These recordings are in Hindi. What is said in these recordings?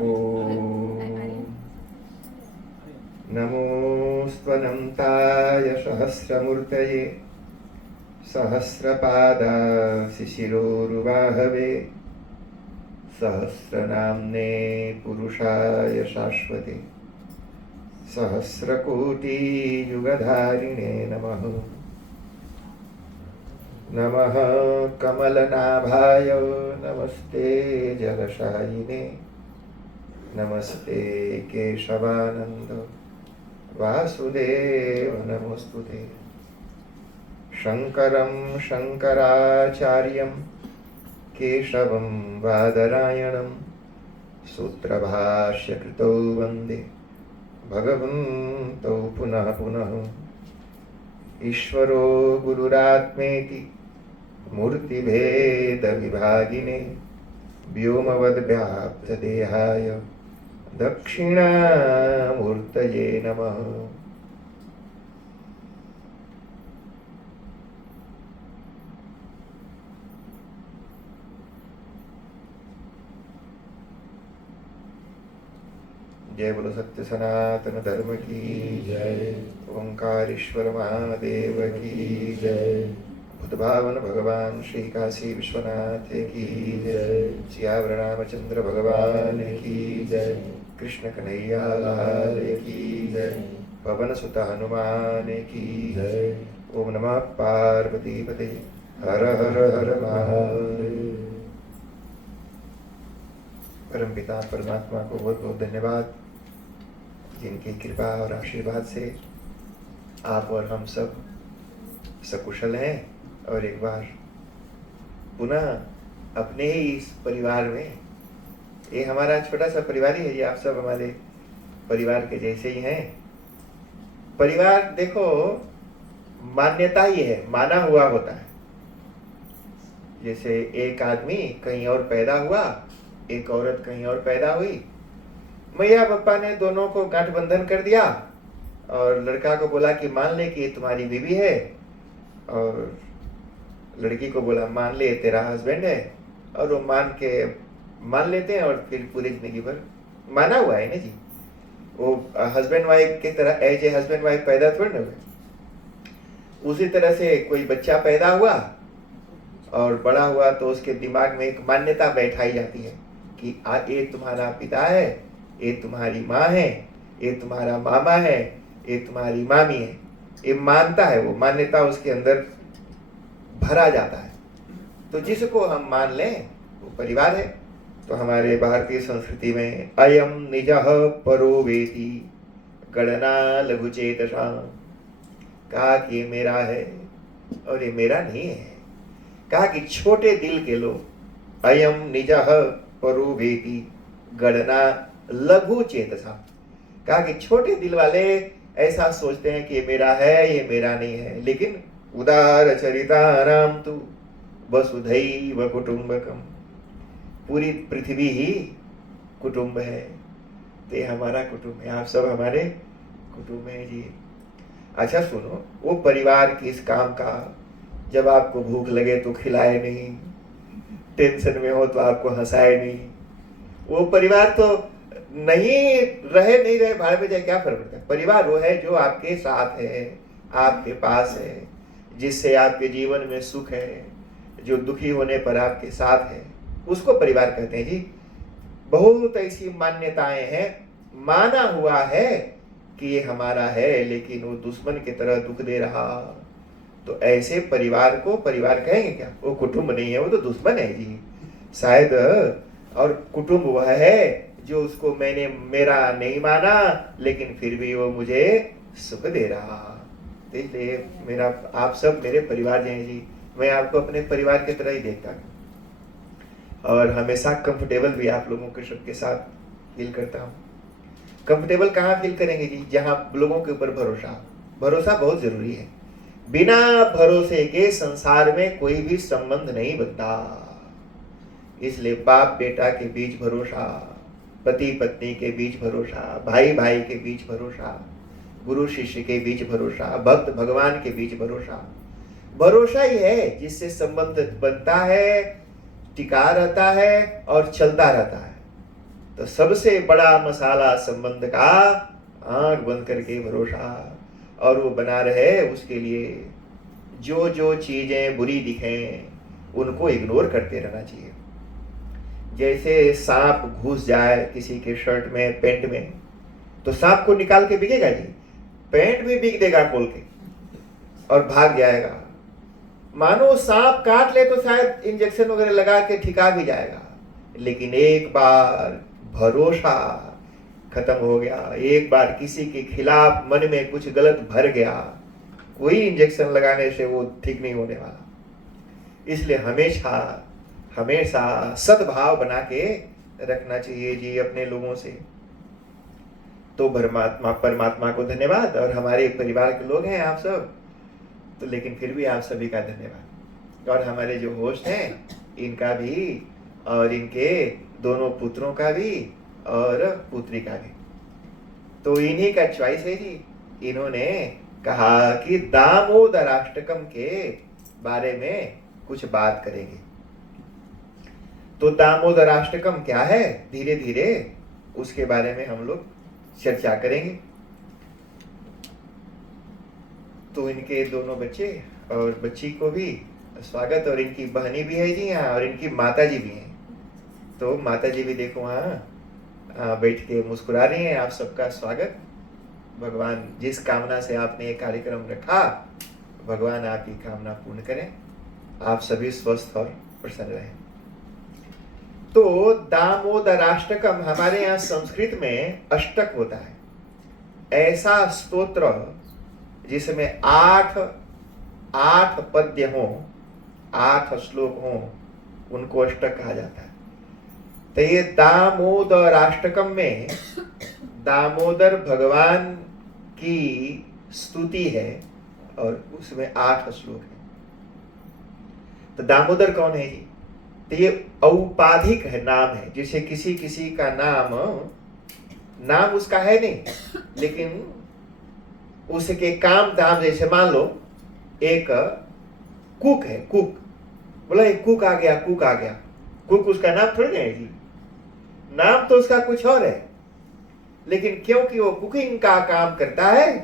ॐ नमोऽस्त्वनन्ताय सहस्रमूर्तये सहस्रपादाशिशिरोरुबाहवे सहस्रनाम्ने पुरुषाय शाश्वते सहस्रकोटियुगधारिणे नमः। नमः कमलनाभाय नमस्ते जलशायिने नमस्ते केशवानंद वासुदेव नमोस्तुते। शंकरं शंकराचार्यं केशवं बादरायणं सूत्रभाष्यकृतौ वन्दे भगवन्तौ पुनः पुनः। ईश्वरो गुरुरात्मेति मूर्तिभेदविभागिने व्योमवद्व्याप्तदेहाय दक्षिणामूर्तये नमः। जय बोलो सत्य सनातन धर्म की जय। ओंकारेश्वर महादेव की जय। बुद्धभावन भगवान श्री काशी विश्वनाथ की जय। सियावर रामचंद्र भगवान की जय। कृष्ण कन्हैया लाल की जय। पवन सुत हनुमान की जय। ओम नमः पार्वती पते हर हर हर महादेव। परमपिता परमात्मा को बहुत बहुत धन्यवाद, जिनकी कृपा और आशीर्वाद से आप और हम सब सकुशल हैं और एक बार पुनः अपने ही इस परिवार में, ये हमारा छोटा सा परिवार ही है जी, आप सब हमारे परिवार के जैसे ही हैं। परिवार देखो मान्यता ही है, माना हुआ होता है। जैसे एक आदमी कहीं और पैदा हुआ, एक औरत कहीं और पैदा हुई, मैया पप्पा ने दोनों को गठबंधन कर दिया और लड़का को बोला कि मान ले कि ये तुम्हारी बीवी है, और लड़की को बोला मान ले तेरा हस्बैंड है, और वो मान लेते हैं और फिर पूरी जिंदगी भर माना हुआ है ना जी। वो हस्बैंड वाइफ की तरह एज ए हस्बैंड वाइफ पैदा थोड़ी ना हुए। उसी तरह से कोई बच्चा पैदा हुआ और बड़ा हुआ तो उसके दिमाग में एक मान्यता बैठाई जाती है कि ये तुम्हारा पिता है, ये तुम्हारी माँ है, ये तुम्हारा मामा है, ये तुम्हारी मामी है। ये मानता है, वो मान्यता उसके अंदर भरा जाता है। तो जिसको हम मान लें वो परिवार है। तो हमारे भारतीय संस्कृति में अयम निजः परो वेति गणना लघुचेतसा, कहा कि ये मेरा है और ये मेरा नहीं है। कहा कि छोटे दिल के लोग, अयम निजः परो वेति गणना लघु चेतसा, कहा कि छोटे दिल वाले ऐसा सोचते हैं कि ये मेरा है, ये मेरा नहीं है। लेकिन उदार चरितानां तु वसुधैव कुटुंबकम, पूरी पृथ्वी ही कुटुंब है। तो ये हमारा कुटुंब है, आप सब हमारे कुटुंब है जी। अच्छा सुनो, वो परिवार किस काम का, जब आपको भूख लगे तो खिलाए नहीं, टेंशन में हो तो आपको हंसाए नहीं, वो परिवार तो नहीं रहे भाड़ में जाए क्या फर्क पड़ता है। परिवार वो है जो आपके साथ है, आपके पास है, जिससे आपके जीवन में सुख है, जो दुखी होने पर आपके साथ है, उसको परिवार कहते हैं जी। बहुत ऐसी मान्यताएं हैं, माना हुआ है कि ये हमारा है, लेकिन वो दुश्मन की तरह दुख दे रहा। तो ऐसे परिवार को परिवार कहेंगे क्या? वो कुटुंब नहीं है, वो तो दुश्मन है जी शायद। और कुटुंब वह है जो उसको मैंने मेरा नहीं माना, लेकिन फिर भी वो मुझे सुख दे रहा। इसलिए मेरा आप सब मेरे परिवार हैं जी। मैं आपको अपने परिवार की तरह ही देखता हूँ और हमेशा कंफर्टेबल भी आप लोगों के सबके साथ फील करता हूँ। कंफर्टेबल कहाँ फील करेंगे जी? जहाँ लोगों के ऊपर भरोसा बहुत जरूरी है। बिना भरोसे के संसार में कोई भी संबंध नहीं बनता। इसलिए बाप बेटा के बीच भरोसा, पति पत्नी के बीच भरोसा, भाई भाई के बीच भरोसा, गुरु शिष्य के बीच भरोसा, भक्त भगवान के बीच भरोसा। भरोसा ही है जिससे संबंध बनता है, टिका रहता है और चलता रहता है। तो सबसे बड़ा मसाला संबंध का आंख बंद करके भरोसा, और वो बना रहे उसके लिए जो जो चीजें बुरी दिखें उनको इग्नोर करते रहना चाहिए। जैसे सांप घुस जाए किसी के शर्ट में, पैंट में, तो सांप को निकाल के बिकेगा जी, पैंट भी बिक देगा खोल के और भाग जाएगा। मानो सांप काट ले तो शायद इंजेक्शन वगैरह लगा के ठिका भी जाएगा, लेकिन एक बार भरोसा खत्म हो गया, एक बार किसी के खिलाफ मन में कुछ गलत भर गया, कोई इंजेक्शन लगाने से वो ठीक नहीं होने वाला। इसलिए हमेशा हमेशा सद्भाव बना के रखना चाहिए जी अपने लोगों से। तो परमात्मा को धन्यवाद, और हमारे परिवार के लोग हैं आप सब, तो लेकिन फिर भी आप सभी का धन्यवाद। और हमारे जो होस्ट हैं इनका भी, और इनके दोनों पुत्रों का भी और पुत्री का भी। तो इन्हीं का चॉइस है जी। इन्होंने कहा कि दामोदराष्टकम के बारे में कुछ बात करेंगे। तो दामोदराष्टकम क्या है, धीरे धीरे उसके बारे में हम लोग चर्चा करेंगे। तो इनके दोनों बच्चे और बच्ची को भी स्वागत, और इनकी बहनी भी है जी यहाँ, और इनकी माता जी भी हैं। तो माता जी भी देखो वहाँ बैठ के मुस्कुरा रही हैं। आप सबका स्वागत। भगवान जिस कामना से आपने ये कार्यक्रम रखा, भगवान आपकी कामना पूर्ण करें, आप सभी स्वस्थ और प्रसन्न रहें। तो दामोदराष्टकम हमारे यहाँ संस्कृत में अष्टक होता है, ऐसा स्तोत्र जिसमें 8 पद्य हो, 8 श्लोक हो, उनको अष्टक कहा जाता है। तो ये दामोदराष्टकम में दामोदर भगवान की स्तुति है, और उसमें 8 श्लोक है। तो दामोदर कौन है जी? तो ये औपाधिक है, नाम है। जैसे किसी किसी का नाम उसका है नहीं, लेकिन उसके काम धाम, जैसे मान लो एक कुक है, कुक बोला एक कुक आ गया, कुक आ गया। कुक उसका नाम थोड़ी है जी, नाम तो उसका कुछ और है, लेकिन क्योंकि वो कुकिंग का काम करता है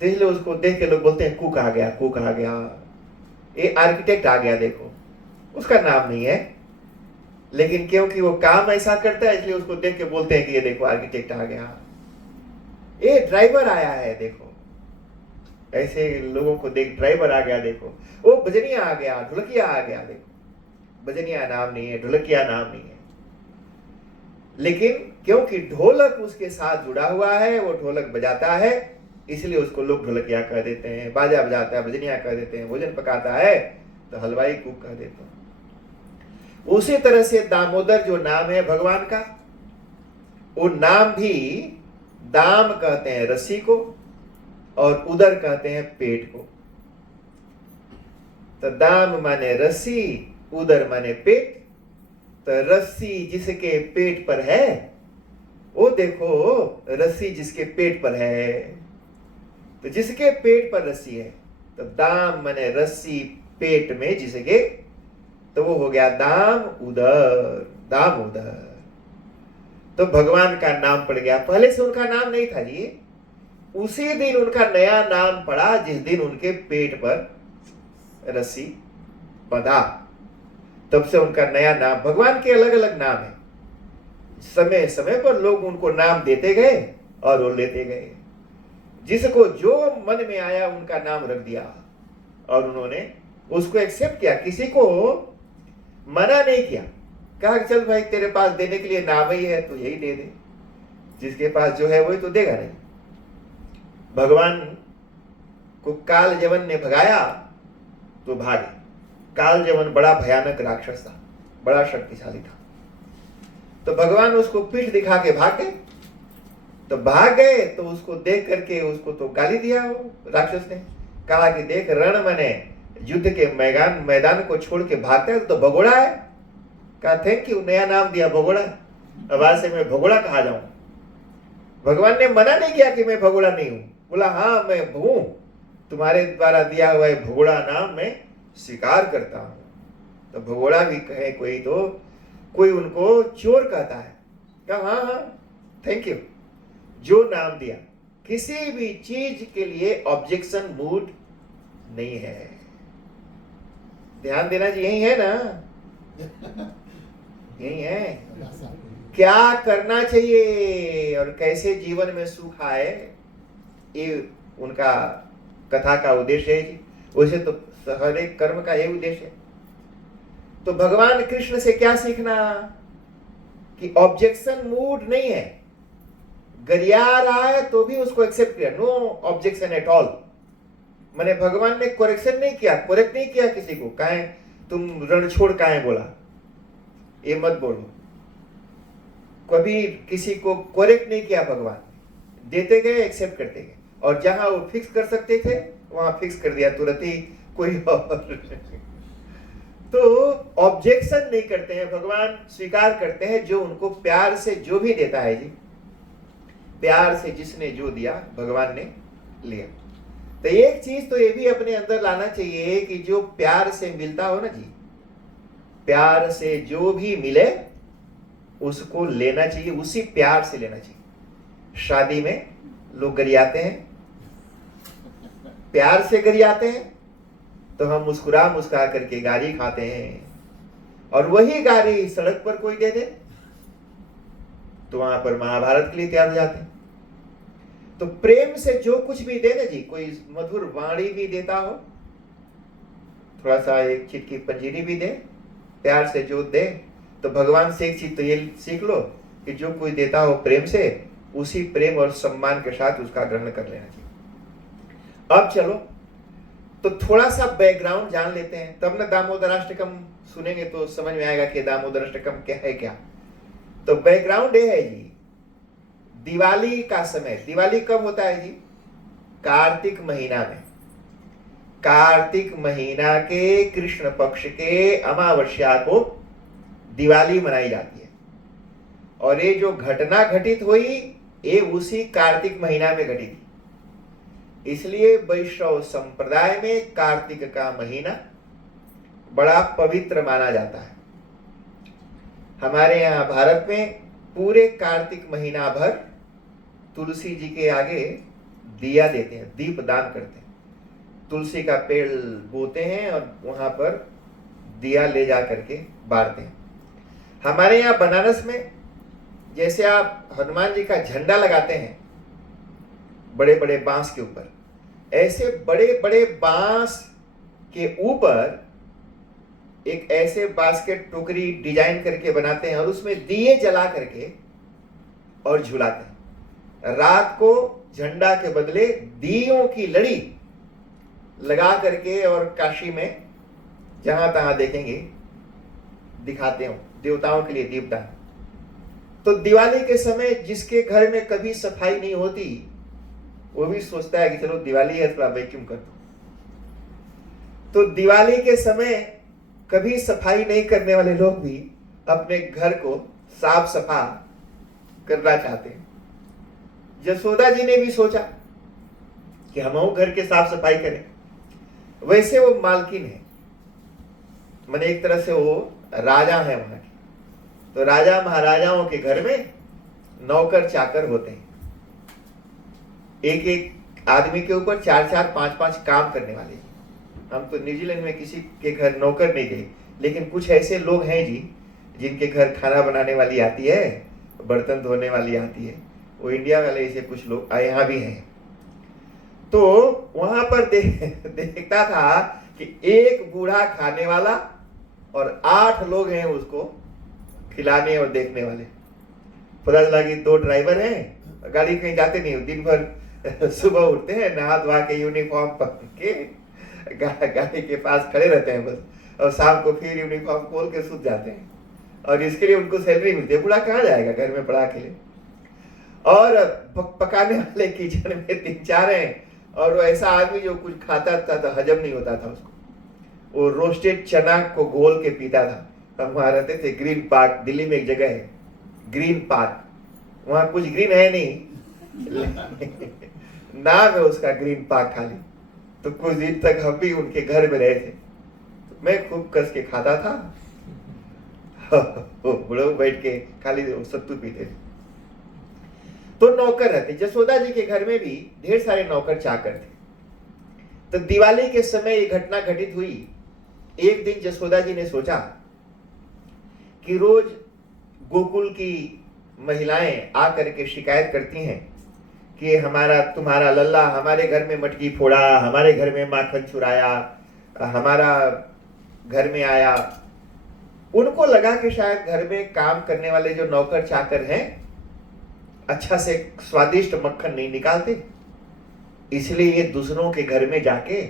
तो इसलिए उसको देख के लोग बोलते हैं कुक आ गया, कुक आ गया। ये आर्किटेक्ट आ गया, देखो उसका नाम नहीं है, लेकिन क्योंकि वो काम ऐसा करता है इसलिए उसको देख के बोलते हैं कि ये देखो आर्किटेक्ट आ गया। ये ड्राइवर आया है, देखो ऐसे लोगों को देख, ड्राइवर आ गया देखो। वो भजनिया आ गया, ढोलकिया आ गया, देखो भजनिया नाम नहीं है, ढोलकिया नाम नहीं है, लेकिन क्योंकि ढोलक उसके साथ जुड़ा हुआ है, वो ढोलक बजाता है, इसलिए उसको लोग ढोलकिया कह देते हैं। बाजा बजाता है भजनिया कह देते हैं, भोजन पकाता है तो हलवाई कुक कह देते हैं। उसी तरह से दामोदर जो नाम है भगवान का, वो नाम भी दाम कहते हैं रस्सी को, और उदर कहते हैं पेट को। तो दाम माने रस्सी, उदर माने पेट। तो रस्सी जिसके पेट पर है, वो देखो रस्सी जिसके पेट पर है, तो जिसके पेट पर रस्सी है, तो दाम माने रस्सी पेट में जिसके, तो वो हो गया दाम उदर, दाम उदर। तो भगवान का नाम पड़ गया। पहले से उनका नाम नहीं था जी, उसी दिन उनका नया नाम पड़ा जिस दिन उनके पेट पर रस्सी बंधा, तब से उनका नया नाम। भगवान के अलग अलग नाम है, समय समय पर लोग उनको नाम देते गए और वो लेते गए। जिसको जो मन में आया उनका नाम रख दिया, और उन्होंने उसको एक्सेप्ट किया, किसी को मना नहीं किया। कहा चल भाई तेरे पास देने के लिए नाम ही है तो यही दे दे, जिसके पास जो है वही तो देगा नहीं। भगवान को काल जवन ने भगाया तो भागे। काल जवन बड़ा भयानक राक्षस था, बड़ा शक्तिशाली था। तो भगवान उसको पीठ दिखा के भाग गए। तो भाग गए तो उसको देख करके उसको तो गाली दिया वो राक्षस ने। कहा कि देख रण मने युद्ध के मैदान को छोड़ के भागता है तो भगोड़ा है। कहा थैंक यू, नया नाम दिया भगोड़ा। अब आज से मैं भगोड़ा कहा जाऊं। भगवान ने मना नहीं किया कि मैं भगोड़ा नहीं हूं, बोला हाँ मैं हूं, तुम्हारे द्वारा दिया हुआ है भगोड़ा नाम मैं स्वीकार करता हूं। तो भगोड़ा भी कहे कोई, तो कोई उनको चोर कहता है, कहा हाँ हाँ थैंक यू, जो नाम दिया। किसी भी चीज के लिए ऑब्जेक्शन मूड नहीं है। ध्यान देना जी, यही है ना, यही है। क्या करना चाहिए और कैसे जीवन में सुख आए, ये उनका कथा का उद्देश्य है जी। वैसे तो हर एक कर्म का यही उद्देश्य है। तो भगवान कृष्ण से क्या सीखना कि ऑब्जेक्शन मूड नहीं है, गरिया रहा है तो भी उसको एक्सेप्ट किया, नो ऑब्जेक्शन एट ऑल। मैंने भगवान ने करेक्शन नहीं किया, करेक्ट नहीं किया किसी को, काहे तुम रण छोड़ काहे बोला, ये मत बोलो। कभी किसी को करेक्ट नहीं किया भगवान, देते गए, एक्सेप्ट करते गए, और जहां वो फिक्स कर सकते थे वहां फिक्स कर दिया तुरंत ही कोई और। तो ऑब्जेक्शन नहीं करते हैं भगवान, स्वीकार करते हैं जो उनको प्यार से जो भी देता है जी, प्यार से जिसने जो दिया भगवान ने लिया। तो एक चीज तो ये भी अपने अंदर लाना चाहिए कि जो प्यार से मिलता हो ना जी, प्यार से जो भी मिले उसको लेना चाहिए, उसी प्यार से लेना चाहिए। शादी में लोग गरियाते हैं, प्यार से गरियाते हैं, तो हम मुस्कुरा मुस्कुरा करके गाली खाते हैं, और वही गाली सड़क पर कोई दे दे तो वहां पर महाभारत के लिए तैयार हो जाते हैं। तो प्रेम से जो कुछ भी दे ना जी, कोई मधुर वाणी भी देता हो, थोड़ा सा एक चिटकी पंजीरी भी दे, प्यार से जो दे, तो भगवान से एक चीज तो ये सीख लो कि जो कोई देता हो प्रेम से, उसी प्रेम और सम्मान के साथ उसका ग्रहण कर लेना चाहिए। अब चलो तो थोड़ा सा बैकग्राउंड जान लेते हैं, तब ना दामोदराष्टकम सुनेंगे तो समझ में आएगा कि दामोदराष्टकम क्या है क्या। तो बैकग्राउंड ये है जी, दिवाली का समय। दिवाली कब होता है जी? कार्तिक महीना में, कार्तिक महीना के कृष्ण पक्ष के अमावस्या को दिवाली मनाई जाती है। और ये जो घटना घटित हुई ये उसी कार्तिक महीना में घटी थी, इसलिए वैष्णव संप्रदाय में कार्तिक का महीना बड़ा पवित्र माना जाता है। हमारे यहाँ भारत में पूरे कार्तिक महीना भर तुलसी जी के आगे दिया देते हैं, दीप दान करते हैं, तुलसी का पेड़ बोते हैं और वहां पर दिया ले जा करके बांटते हैं। हमारे यहाँ बनारस में जैसे आप हनुमान जी का झंडा लगाते हैं बड़े बड़े बांस के ऊपर, ऐसे बड़े बड़े बांस के ऊपर एक ऐसे बास्केट टोकरी डिजाइन करके बनाते हैं और उसमें दिए जला करके और झुलाते हैं। रात को झंडा के बदले दियों की लड़ी लगा करके और काशी में जहां तहां देखेंगे दिखाते हो, देवताओं के लिए दीपदान। तो दिवाली के समय जिसके घर में कभी सफाई नहीं होती वो भी सोचता है कि चलो दिवाली है थोड़ा वैक्यूम कर दो। तो दिवाली के समय कभी सफाई नहीं करने वाले लोग भी अपने घर को साफ सफा करना चाहते हैं। यशोदा जी ने भी सोचा कि हम घर के साफ सफाई करें। वैसे वो मालकिन है, माने एक तरह से वो राजा है वहां की। तो राजा महाराजाओं के घर में नौकर चाकर होते हैं, एक एक आदमी के ऊपर 4-4, 5-5 काम करने वाले। हम तो न्यूजीलैंड में किसी के घर नौकर नहीं गए, लेकिन कुछ ऐसे लोग हैं जी जिनके घर खाना बनाने वाली आती है, बर्तन धोने वाली आती है। वो इंडिया वाले ऐसे कुछ लोग यहाँ भी हैं। तो वहां पर देखता था कि एक बूढ़ा खाने वाला और 8 लोग हैं उसको खिलाने और देखने वाले। पता चला कि 2 ड्राइवर हैं, गाड़ी कहीं जाते नहीं, दिन भर सुबह उठते हैं, नहा धोआ के यूनिफॉर्म पहन के गाड़ी के पास खड़े रहते हैं बस, और शाम को फिर यूनिफॉर्म खोल के सूत जाते हैं। और इसके लिए उनको सैलरी मिलती है। बूढ़ा कहाँ जाएगा घर में पढ़ा के लिए। और पकाने वाले किचन में 3-4 हैं, और वो ऐसा आदमी जो कुछ खाता था तो हजम नहीं होता था उसको, वो रोस्टेड चना को घोल के पीता था। हम वहां रहते थे ग्रीन पार्क, दिल्ली में एक जगह है ग्रीन पार्क, वहां कुछ ग्रीन है नहीं नाम है उसका ग्रीन पार्क खाली। तो कुछ दिन तक हम भी उनके घर में रहे थे, तो मैं खूब कस के खाता था, बूढ़े बैठ के खाली सत्तू पीते थे। तो नौकर रहते, जसोदा जी के घर में भी ढेर सारे नौकर चाकर थे। तो दिवाली के समय ये घटना घटित हुई। एक दिन जसोदा जी ने सोचा कि रोज गोकुल की महिलाएं आकर के शिकायत करती हैं कि हमारा तुम्हारा लल्ला हमारे घर में मटकी फोड़ा, हमारे घर में माखन चुराया, हमारा घर में आया। उनको लगा कि शायद घर में काम करने वाले जो नौकर चाकर हैं अच्छा से स्वादिष्ट मक्खन नहीं निकालते, इसलिए ये दूसरों के घर में जाके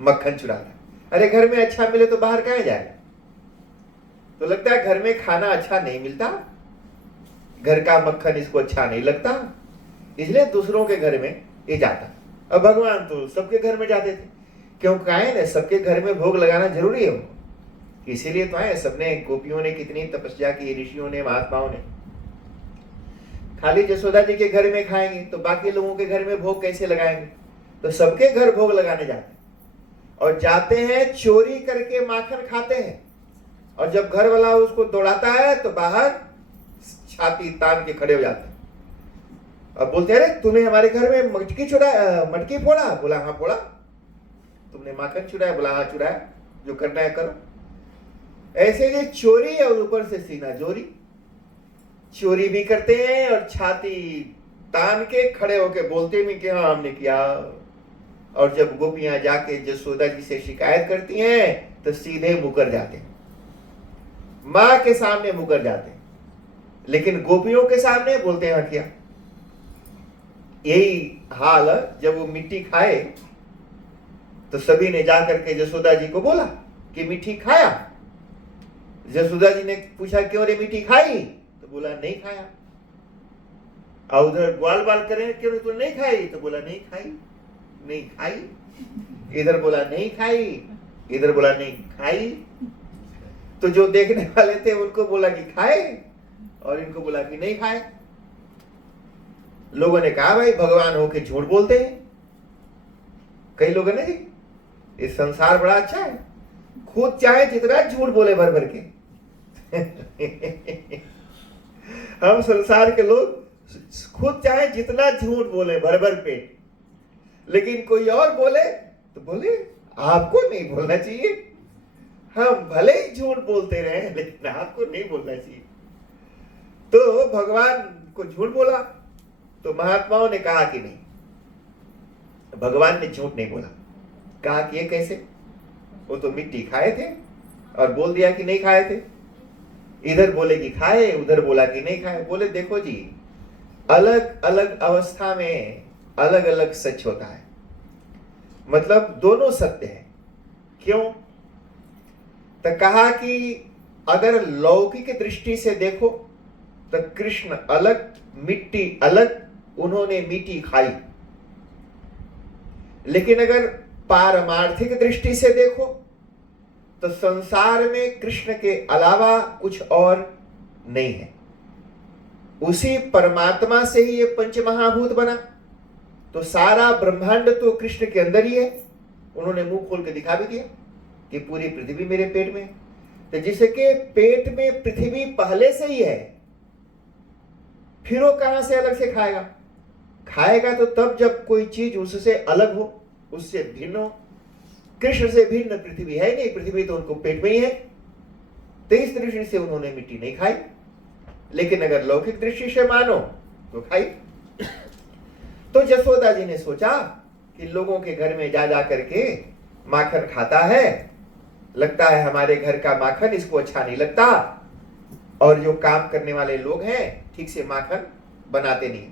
मक्खन चुराता। अरे घर में अच्छा मिले तो बाहर कहाँ जाए? तो लगता है घर में खाना अच्छा नहीं मिलता, घर का मक्खन इसको अच्छा नहीं लगता, इसलिए दूसरों के घर में ये जाता। अब भगवान तो सबके घर में जाते थे, क्यों कहे ना सबके घर में भोग लगाना जरूरी है, इसीलिए तो आए। सबने, गोपियों ने कितनी तपस्या की, ऋषियों ने, महात्माओं ने। खाली जसोदा जी के घर में खाएंगे तो बाकी लोगों के घर में भोग कैसे लगाएंगे? तो सबके घर भोग लगाने जाते हैं, और जाते हैं चोरी करके माखन खाते हैं, और जब घर वाला उसको दौड़ाता है तो बाहर छाती तान के खड़े हो जाते हैं। अब बोलते हैं, अरे तूने हमारे घर में मटकी फोड़ा? बोला हाँ फोड़ा। तुमने माखन चुराया? बोला हाँ चुराया। जो करना है करो। ऐसे ये चोरी और ऊपर से सीना जोरी, चोरी भी करते हैं और छाती तान के खड़े होके बोलते भी कि हाँ हमने किया। और जब गोपियां जाके जसोदा जी से शिकायत करती हैं तो सीधे मुकर जाते हैं, मां के सामने मुकर जाते हैं, लेकिन गोपियों के सामने बोलते हैं हाँ किया। यही हाल जब वो मिट्टी खाए तो सभी ने जाकर के जसोदा जी को बोला कि मिट्टी खाया। जसोदा जी ने पूछा क्यों रे मिट्टी खाई? तो बोला नहीं खाया। और उधर ग्वाल बाल करें क्यों तू नहीं खाई? तो बोला नहीं खाई। नहीं खाई, इधर बोला नहीं खाई, इधर बोला नहीं खाई। तो जो देखने वाले थे उनको बोला कि खाए और इनको बोला कि नहीं खाए। लोगों ने कहा भाई भगवान होके झूठ बोलते हैं। कई लोग हैं ना जी, इस संसार बड़ा अच्छा है, खुद चाहे जितना झूठ बोले भर भर के। हम संसार के लोग खुद चाहे जितना झूठ बोले भर भर पेट, लेकिन कोई और बोले तो बोले आपको नहीं बोलना चाहिए। हम भले ही झूठ बोलते रहे लेकिन आपको नहीं बोलना चाहिए। तो भगवान को झूठ बोला तो महात्माओं ने कहा कि नहीं, भगवान ने झूठ नहीं बोला। कहा कि ये कैसे? वो तो मिट्टी खाए थे और बोल दिया कि नहीं खाए थे। इधर बोले कि खाए, उधर बोला कि नहीं खाए। बोले देखो जी, अलग अलग अवस्था में अलग अलग सच होता है, मतलब दोनों सत्य है। क्यों? तो कहा कि अगर लौकिक दृष्टि से देखो तो कृष्ण अलग, मिट्टी अलग, उन्होंने मिट्टी खाई। लेकिन अगर पारमार्थिक दृष्टि से देखो तो संसार में कृष्ण के अलावा कुछ और नहीं है। उसी परमात्मा से ही ये पंच महाभूत बना, तो सारा ब्रह्मांड तो कृष्ण के अंदर ही है। उन्होंने मुंह खोल के दिखा भी दिया कि पूरी पृथ्वी मेरे पेट में है। तो जिसके पेट में पृथ्वी पहले से ही है, फिर वो कहां से अलग से खाएगा? खाएगा तो तब जब कोई चीज उससे अलग हो, उससे भिन्न हो। कृष्ण से भिन्न पृथ्वी है नहीं, पृथ्वी तो उनको पेट में ही है। तो इस दृष्टि से उन्होंने मिट्टी नहीं खाई। लेकिन अगर लौकिक दृष्टि से मानो तो खाई। तो जसोदा जी ने सोचा कि लोगों के घर में जा करके माखन खाता है, लगता है हमारे घर का माखन इसको अच्छा नहीं लगता, और जो काम करने वाले लोग हैं ठीक से माखन बनाते नहीं।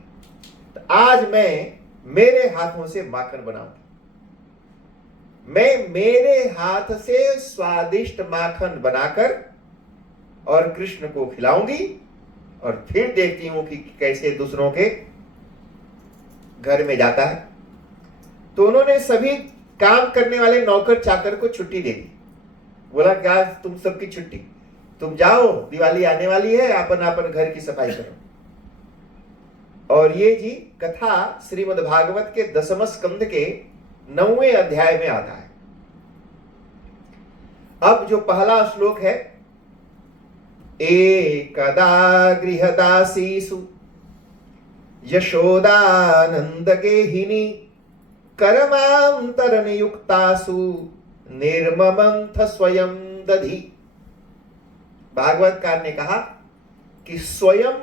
तो आज मैं मेरे हाथों से माखन बनाऊंगी, मैं मेरे हाथ से स्वादिष्ट माखन बनाकर और कृष्ण को खिलाऊंगी, और फिर देखती हूं कि कैसे दूसरों के घर में जाता है। तो उन्होंने सभी काम करने वाले नौकर चाकर को छुट्टी दे दी। बोला क्या तुम सबकी छुट्टी, तुम जाओ, दिवाली आने वाली है, अपन अपन घर की सफाई करो। और ये जी कथा श्रीमद् भागवत के 10वें स्कंद के 9वें अध्याय में आता है। अब जो पहला श्लोक है एकदा गृहदासीषु यशोदानंद गेहिनी करमांतरनियुक्तासु निर्ममंथ स्वयं दधी। भागवतकार ने कहा कि स्वयं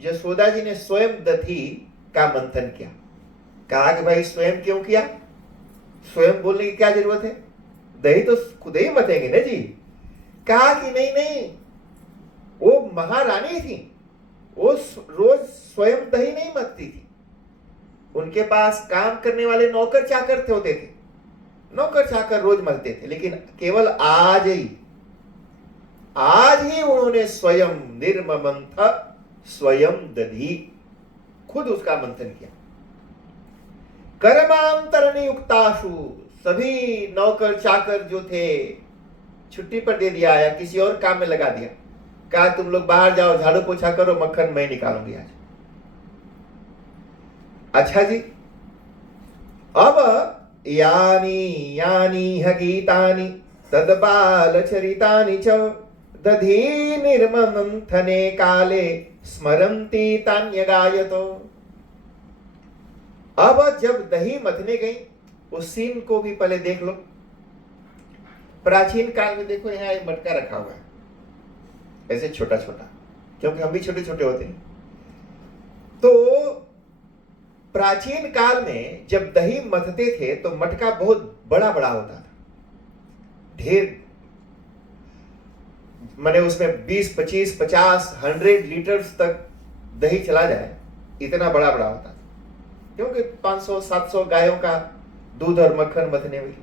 यशोदा जी ने स्वयं दधी का मंथन किया। कहा कि भाई स्वयं क्यों किया, स्वयं बोलने की क्या जरूरत है, दही तो खुद ही मतेंगे ना जी। कहा कि नहीं नहीं, वो महारानी थी, वो रोज स्वयं दही नहीं मथती थी, उनके पास काम करने वाले नौकर चाकर होते थे, नौकर चाकर रोज मलते थे। लेकिन केवल आज ही उन्होंने स्वयं निर्ममंथ स्वयं दधी, खुद उसका मंथन किया। कर्मांतर नियुक्ताशु, सभी नौकर चाकर जो थे छुट्टी पर दे दिया या किसी और काम में लगा दिया। कहा तुम लोग बाहर जाओ, झाड़ू पोछा करो, मक्खन मैं निकालूंगी आज। अच्छा जी, अब यानी यानी ह गीतानि तद्बाल चरितानि च दधी निर्ममंथने काले स्मरन्ति तान्यगायतो। अब जब दही मथने गई, उस सीन को भी पहले देख लो। प्राचीन काल में देखो, यहाँ एक मटका रखा हुआ है ऐसे छोटा छोटा, क्योंकि हम भी छोटे छोटे होते हैं। तो प्राचीन काल में जब दही मथते थे तो मटका बहुत बड़ा बड़ा होता था, ढेर, माने उसमें 20, 25, 50, 100 लीटर्स तक दही चला जाए, इतना बड़ा बड़ा होता था। क्योंकि 500, 700 गायों का दूध और मक्खन मथने में।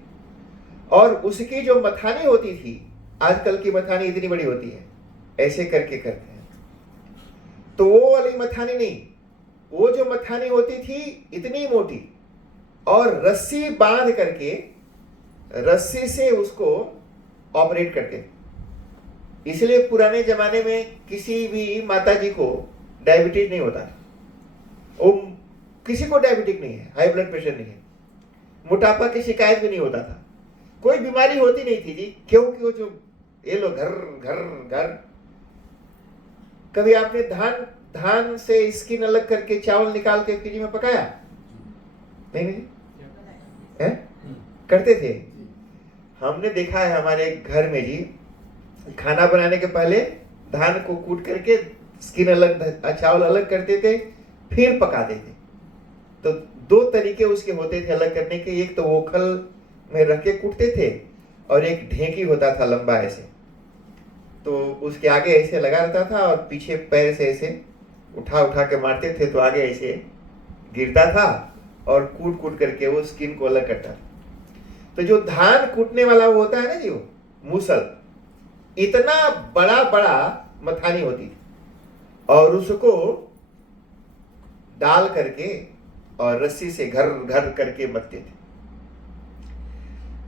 और उसकी जो मथानी होती थी, आजकल की मथानी इतनी बड़ी होती है, ऐसे करके करते हैं, तो वो वाली मथानी नहीं, वो जो मथानी होती थी इतनी मोटी, और रस्सी बांध करके रस्सी से उसको ऑपरेट करते थे। इसलिए पुराने जमाने में किसी भी माता जी को डायबिटीज नहीं होता था, वो किसी को डायबिटिक नहीं है, हाई ब्लड प्रेशर नहीं है, मोटापा की शिकायत भी नहीं होता था, कोई बीमारी होती नहीं थी जी। क्योंकि वो जो ये लोग घर घर घर, कभी आपने धान से स्किन अलग करके चावल निकाल के फ्रिज में पकाया? नहीं नहीं है? करते थे। हमने देखा है हमारे घर में जी, खाना बनाने के पहले धान को कूट करके स्किन अलग, चावल अलग करते थे, फिर पकाते थे। तो 2 तरीके उसके होते थे अलग करने के, एक तो ओखल में रख के कूटते थे, और एक ढेंकी होता था लंबा ऐसे, तो उसके आगे ऐसे लगा रहता था और पीछे पैर से ऐसे उठा उठा के मारते थे, तो आगे ऐसे गिरता था और कूट कूट करके वो स्किन को अलग करता था। तो जो धान कूटने वाला वो होता है ना जी, वो मूसल, इतना बड़ा बड़ा मथानी होती थी, और उसको डाल करके और रस्सी से घर घर करके मथते थे।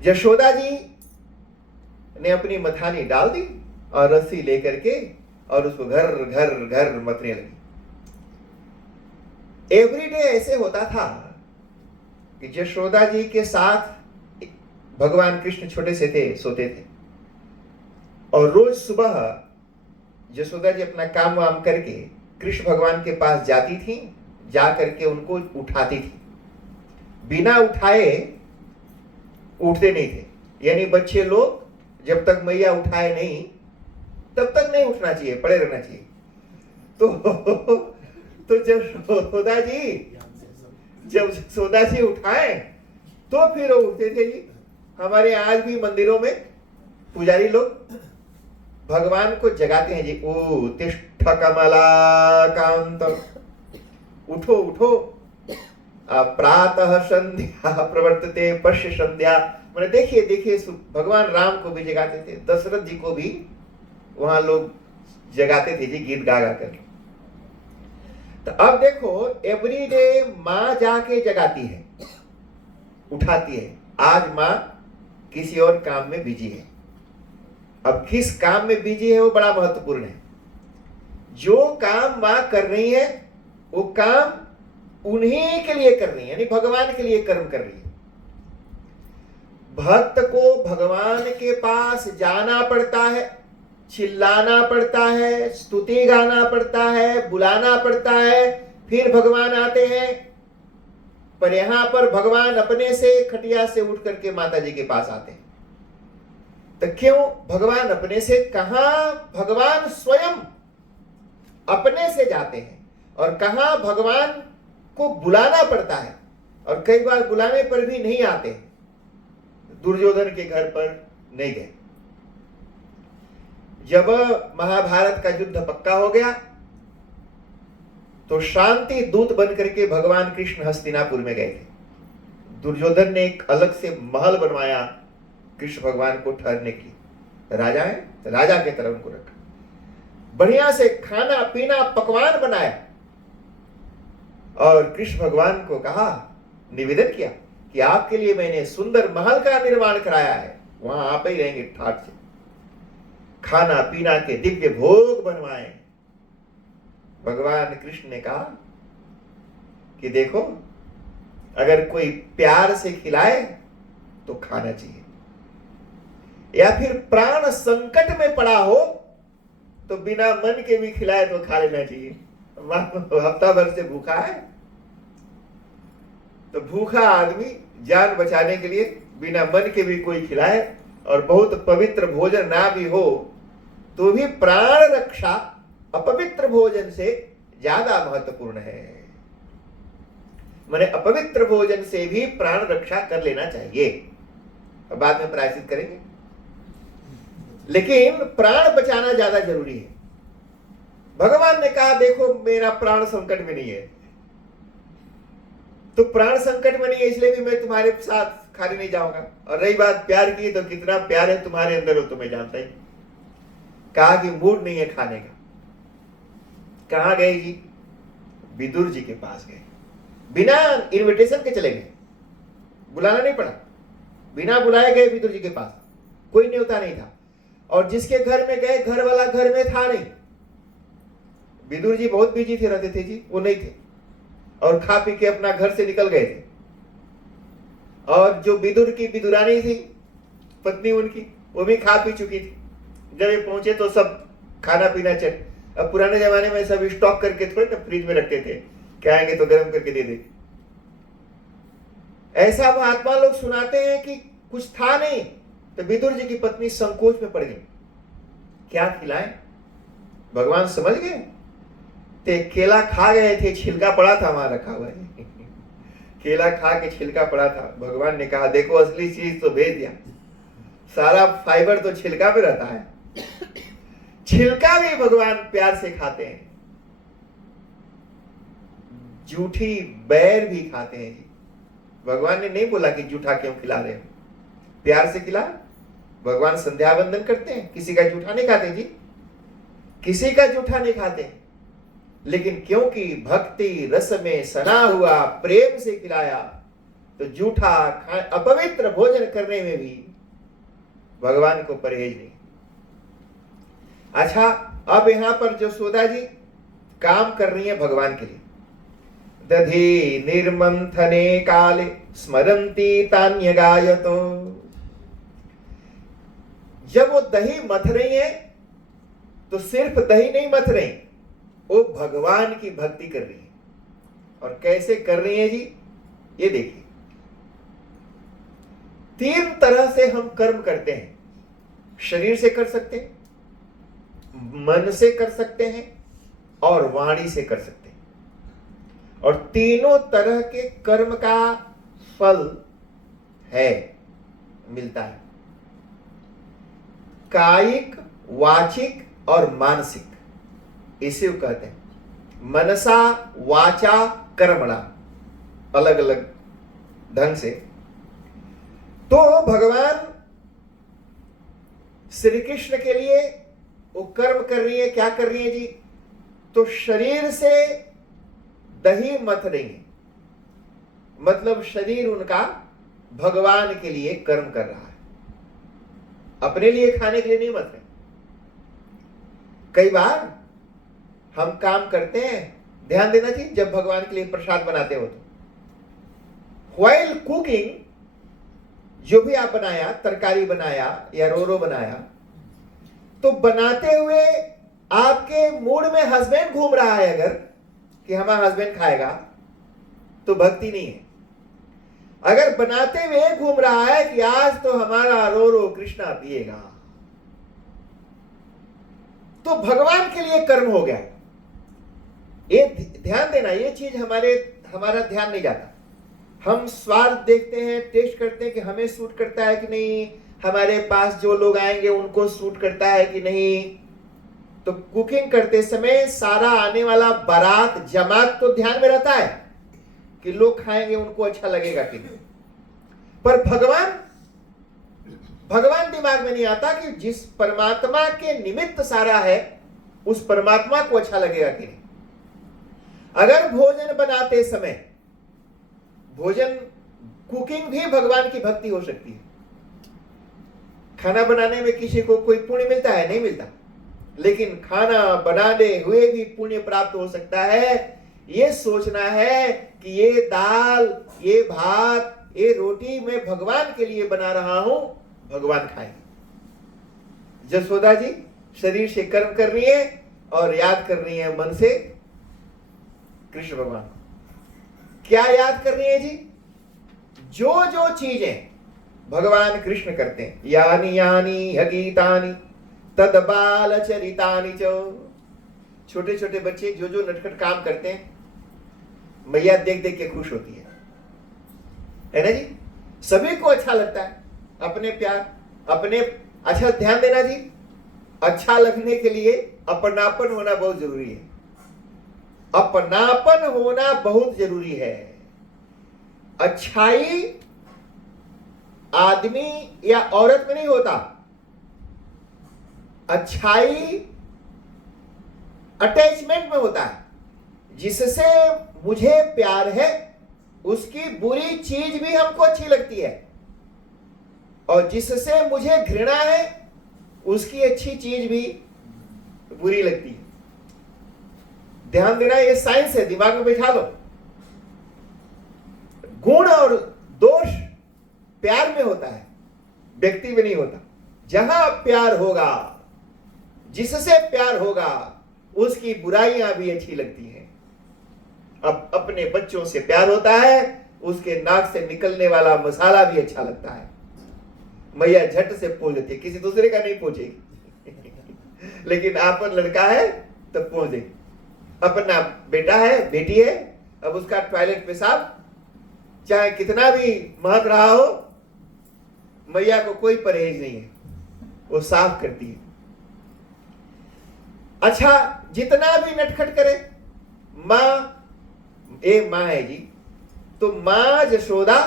यशोदा जी ने अपनी मथानी डाल दी और रस्सी लेकर के और उसको घर घर घर मथने लगी। एवरीडे ऐसे होता था कि यशोदा जी के साथ भगवान कृष्ण छोटे से थे, सोते थे, और रोज सुबह यशोदा जी अपना काम वाम करके कृष्ण भगवान के पास जाती थी, जा करके उनको उठाती थी। बिना उठाए उठते नहीं थे, यानी बच्चे लोग जब तक मैया उठाए नहीं तब तक नहीं उठना चाहिए, पड़े रहना चाहिए। तो जब यशोदा जी उठाए तो फिर वो उठते थे जी। हमारे आज भी मंदिरों में पुजारी लोग भगवान को जगाते हैं जी, ओ तिष्ठ कमला कांत, उठो उठो, प्रातः संध्या प्रवर्तते पश्य संध्या। मैंने देखिए देखिए, भगवान राम को भी जगाते थे, दशरथ जी को भी वहां लोग जगाते थे जी, गीत गा गा करके। तो अब देखो, एवरीडे माँ जाके जगाती है, उठाती है। आज माँ किसी और काम में बिजी है। अब किस काम में बिजी है वो बड़ा महत्वपूर्ण है। जो काम माँ कर रही है वो काम उन्हीं के लिए कर रही है, यानी भगवान के लिए कर्म कर रही है। भक्त को भगवान के पास जाना पड़ता है, चिल्लाना पड़ता है, स्तुति गाना पड़ता है, बुलाना पड़ता है, फिर भगवान आते हैं। पर यहां पर भगवान अपने से खटिया से उठ करके माता जी के पास आते हैं। तो क्यों भगवान अपने से? कहां भगवान स्वयं अपने से जाते हैं और कहां भगवान को बुलाना पड़ता है, और कई बार बुलाने पर भी नहीं आते। दुर्योधन के घर पर नहीं गए। जब महाभारत का युद्ध पक्का हो गया तो शांति दूत बन करके भगवान कृष्ण हस्तिनापुर में गए थे। दुर्योधन ने एक अलग से महल बनवाया कृष्ण भगवान को ठहरने की। राजा है, राजा की तरह उनको रखा, बढ़िया से खाना पीना पकवान बनाया, और कृष्ण भगवान को कहा, निवेदन किया कि आपके लिए मैंने सुंदर महल का निर्माण कराया है, वहां आप ही रहेंगे ठाट से। खाना पीना के दिव्य भोग बनवाए। भगवान कृष्ण ने कहा कि देखो, अगर कोई प्यार से खिलाए तो खाना चाहिए, या फिर प्राण संकट में पड़ा हो तो बिना मन के भी खिलाए तो खा लेना चाहिए। हफ्ता भर से भूखा है तो भूखा आदमी जान बचाने के लिए बिना मन के भी कोई खिलाए, और बहुत पवित्र भोजन ना भी हो तो भी प्राण रक्षा अपवित्र भोजन से ज्यादा महत्वपूर्ण है। माने अपवित्र भोजन से भी प्राण रक्षा कर लेना चाहिए। बाद में प्रायश्चित करेंगे, लेकिन प्राण बचाना ज्यादा जरूरी है। भगवान ने कहा, देखो मेरा प्राण संकट में नहीं है, तो प्राण संकट में नहीं है इसलिए भी मैं तुम्हारे साथ खाली नहीं जाऊंगा। और रही बात प्यार की, तो कितना प्यार है तुम्हारे अंदर हो तो मैं जानता ही। कहा कि मूड नहीं है खाने का। कहां गए जी? विदुर जी के पास गए। बिना इनविटेशन के चले गए, बुलाना नहीं पड़ा, बिना बुलाए गए विदुर जी के पास। कोई न्योता नहीं था, और जिसके घर में गए घर वाला घर में था नहीं। विदुर जी बहुत बिजी थे, रहते थे जी, वो नहीं थे, और खा पी के अपना घर से निकल गए थे। और जो विदुर की विदुरानी थी, पत्नी उनकी, वो भी खा पी चुकी थी। जब ये पहुंचे तो सब खाना पीना चल। अब पुराने जमाने में सब स्टॉक करके थोड़े ना फ्रिज में रखते थे, क्या आएंगे तो गर्म करके दे दे। ऐसा महात्मा लोग सुनाते हैं कि कुछ था नहीं, तो विदुर जी की पत्नी संकोच में पड़ गई, क्या खिलाएं? भगवान समझ गए, ते केला खा गए थे, छिलका पड़ा था वहां रखा हुआ है। केला खा के छिलका पड़ा था। भगवान ने कहा, देखो असली चीज तो भेज दिया, सारा फाइबर तो छिलका पे रहता है। छिलका भी भगवान प्यार से खाते हैं, जूठी बैर भी खाते हैं जी। भगवान ने नहीं बोला कि जूठा क्यों खिला रहे हो, प्यार से खिला। भगवान संध्या वंदन करते हैं, किसी का जूठा नहीं खाते जी, किसी का जूठा नहीं खाते। लेकिन क्योंकि भक्ति रस में सना हुआ, प्रेम से खिलाया, तो जूठा अपवित्र भोजन करने में भी भगवान को परहेज नहीं। अच्छा, अब यहां पर जसोदा जी काम कर रही है भगवान के लिए। दधि निर्मंथने काले स्मरंती तान्य गायतो। जब वो दही मथ रही है तो सिर्फ दही नहीं मथ रही, वो भगवान की भक्ति कर रही है। और कैसे कर रही है जी? ये देखिए, 3 तरह से हम कर्म करते हैं। शरीर से कर सकते हैं, मन से कर सकते हैं, और वाणी से कर सकते हैं। और तीनों तरह के कर्म का फल है, मिलता है। कायिक, वाचिक और मानसिक, इसे कहते हैं मनसा वाचा कर्मणा, अलग अलग ढंग से। तो भगवान श्री कृष्ण के लिए वो कर्म कर रही है। क्या कर रही है जी? तो शरीर से दही मथ रही है, मतलब शरीर उनका भगवान के लिए कर्म कर रहा है, अपने लिए खाने के लिए नहीं मत रहे। कई बार हम काम करते हैं, ध्यान देना चाहिए, जब भगवान के लिए प्रसाद बनाते हो तो व्हाइल कुकिंग, जो भी आप बनाया, तरकारी बनाया या रोरो बनाया, तो बनाते हुए आपके मूड में हस्बैंड घूम रहा है अगर कि हमारा हस्बैंड खाएगा, तो भक्ति नहीं है। अगर बनाते हुए घूम रहा है कि आज तो हमारा रो रो कृष्णा पिएगा, तो भगवान के लिए कर्म हो गया। ये ध्यान देना, ये चीज हमारा ध्यान नहीं जाता। हम स्वाद देखते हैं, टेस्ट करते हैं कि हमें सूट करता है कि नहीं, हमारे पास जो लोग आएंगे उनको सूट करता है कि नहीं। तो कुकिंग करते समय सारा आने वाला बारात जमात तो ध्यान में रहता है कि लोग खाएंगे उनको अच्छा लगेगा कि नहीं। पर भगवान दिमाग में नहीं आता कि जिस परमात्मा के निमित्त सारा है उस परमात्मा को अच्छा लगेगा कि नहीं। अगर भोजन बनाते समय, भोजन कुकिंग भी भगवान की भक्ति हो सकती है। खाना बनाने में किसी को कोई पुण्य मिलता है? नहीं मिलता। लेकिन खाना बनाने हुए भी पुण्य प्राप्त हो सकता है। ये सोचना है कि ये दाल, ये भात, ये रोटी मैं भगवान के लिए बना रहा हूं, भगवान खाएंगे। जसोदा जी शरीर से कर्म कर रही है और याद कर रही है मन से कृष्ण भगवान। क्या याद कर रही है जी? जो जो चीजें भगवान कृष्ण करते हैं, यानी यानी हगीतानी तद बाल चरितानी चो। छोटे छोटे बच्चे जो जो नटखट काम करते हैं, मैया देख देख के खुश होती है ना जी। सभी को अच्छा लगता है। अपने प्यार, अपने अच्छा ध्यान देना जी, अच्छा लगने के लिए अपनापन होना बहुत जरूरी है। अपनापन होना बहुत जरूरी है। अच्छाई आदमी या औरत में नहीं होता, अच्छाई अटैचमेंट में होता है। जिससे मुझे प्यार है उसकी बुरी चीज भी हमको अच्छी लगती है, और जिससे मुझे घृणा है उसकी अच्छी चीज भी बुरी लगती है। ध्यान देना, ये साइंस है, दिमाग में बैठा लो। गुण और दोष प्यार में होता है, व्यक्ति में नहीं होता। जहां प्यार होगा, जिससे प्यार होगा, उसकी बुराइयां भी अच्छी लगती हैं। अब अपने बच्चों से प्यार होता है, उसके नाक से निकलने वाला मसाला भी अच्छा लगता है। मैया झट से पोंछ देती है, किसी दूसरे का नहीं पोंछेगी लेकिन आपन लड़का है तो पोंछ देगी। अपना बेटा है, बेटी है, अब उसका टॉयलेट पेशाब चाहे कितना भी महक रहा हो, मैया को कोई परहेज नहीं है, वो साफ करती है। अच्छा, जितना भी नटखट करे, माँ है जी, तो माँ जशोदा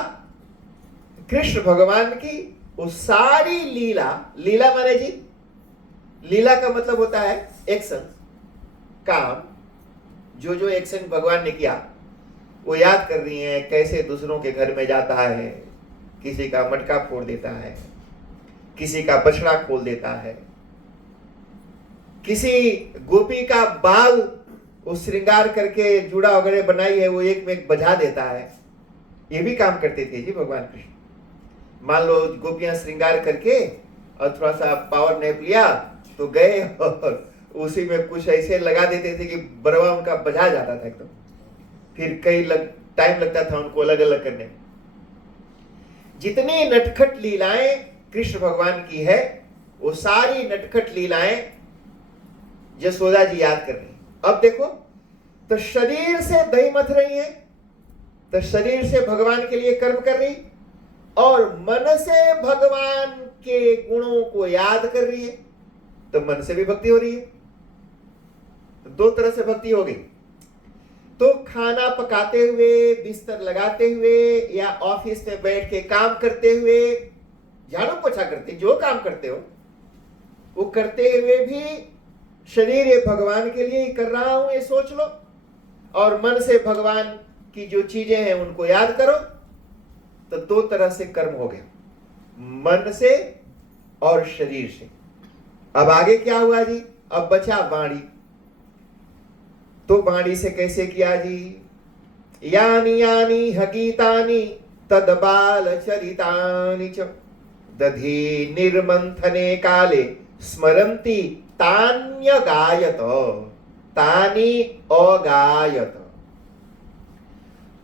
कृष्ण भगवान की वो सारी लीला, लीला माने जी, लीला का मतलब होता है एक्शन, काम। जो जो एक्शन भगवान ने किया वो याद कर रही हैं। कैसे दूसरों के घर में जाता है, किसी का मटका फोड़ देता है, किसी का बछड़ा खोल देता है, किसी गोपी का बाल वो श्रृंगार करके जूड़ा वगैरह बनाई है वो एक में एक बजा देता है। ये भी काम करते थे जी भगवान कृष्ण। मान लो गोपियां श्रृंगार करके और थोड़ा सा पावर नैप लिया तो गए और उसी में कुछ ऐसे लगा देते थे कि बरवा उनका बजा जाता था एकदम। फिर टाइम लगता था उनको अलग अलग करने में। जितनी नटखट लीलाएं कृष्ण भगवान की है, वो सारी नटखट लीलाएं जसोदा जी याद कर रही। अब देखो, तो शरीर से दही मथ रही है, तो शरीर से भगवान के लिए कर्म कर रही, और मन से भगवान के गुणों को याद कर रही है, तो मन से भी भक्ति हो रही है। तो दो तरह से भक्ति हो गई। तो खाना पकाते हुए, बिस्तर लगाते हुए, या ऑफिस में बैठ के काम करते हुए, झाड़ू पोछा करते, जो काम करते हो वो करते हुए भी शरीर ये भगवान के लिए ही कर रहा हूं, ये सोच लो, और मन से भगवान की जो चीजें हैं उनको याद करो। तो दो तरह से कर्म हो गया, मन से और शरीर से। अब आगे क्या हुआ जी? अब बचा वाणी। तो वाणी से कैसे किया जी? यानी यानी हकीतानी तद बाल चरितानि च दधी निर्मंथने काले स्मरन्ति तान्यगायत, तानी अगायत।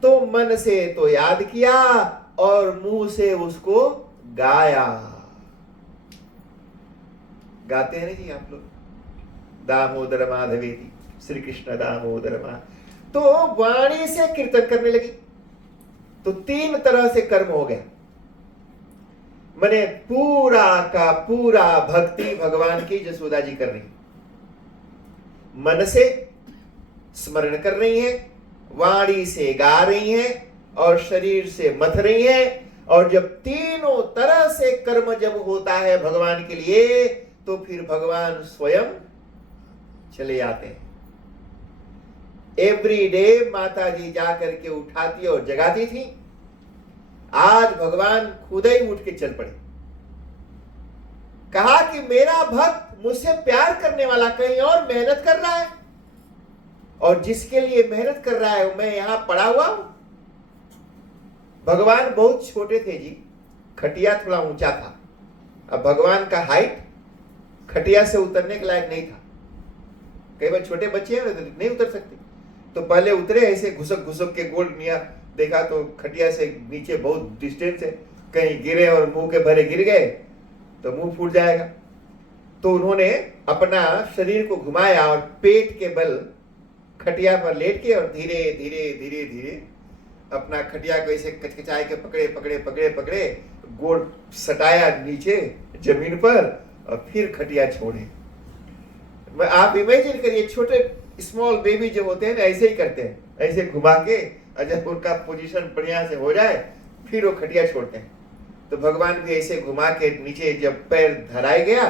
तो मन से तो याद किया और मुंह से उसको गाया। गाते हैं ना जी आप लोग, दामोदर माधवेति, श्री कृष्ण दामोदर माधव। तो वाणी से कीर्तन करने लगी। तो 3 तरह से कर्म हो गया। मैंने पूरा का पूरा भक्ति भगवान की जसोदा जी कर रही, मन से स्मरण कर रही है, वाणी से गा रही है और शरीर से मथ रही है। और जब तीनों तरह से कर्म जब होता है भगवान के लिए, तो फिर भगवान स्वयं चले आते हैं। एवरी डे माता जी जाकर के उठाती और जगाती थी। आज भगवान खुद ही उठ के चल पड़े। कहा कि मेरा भक्त मुझसे प्यार करने वाला कहीं और मेहनत कर रहा है, और जिसके लिए मेहनत कर रहा है मैं यहां पड़ा हुआ हूं। भगवान बहुत छोटे थे जी, खटिया थोड़ा ऊंचा था। अब भगवान का हाइट खटिया से उतरने के लायक नहीं था। कई बार छोटे बच्चे हैं तो नहीं उतर सकते, तो पहले उतरे ऐसे घुसक घुसक के गोल निया देखा तो खटिया से नीचे बहुत डिस्टेंस है, कहीं गिरे और मुंह के भरे गिर गए तो मुंह फूट जाएगा। तो उन्होंने अपना शरीर को घुमाया और पेट के बल खटिया पर लेट के और धीरे धीरे धीरे धीरे अपना खटिया को ऐसे कचकचाए के पकड़े पकड़े पकड़े पकड़े गोड़ सटाया नीचे जमीन पर और फिर खटिया छोड़े। आप इमेजिन करिए, छोटे स्मॉल बेबी जो होते हैं ना ऐसे ही करते हैं, ऐसे घुमा के, और जब उनका पोजीशन बढ़िया से हो जाए फिर वो खटिया छोड़ते हैं। तो भगवान भी ऐसे घुमा के नीचे जब पैर धराया गया,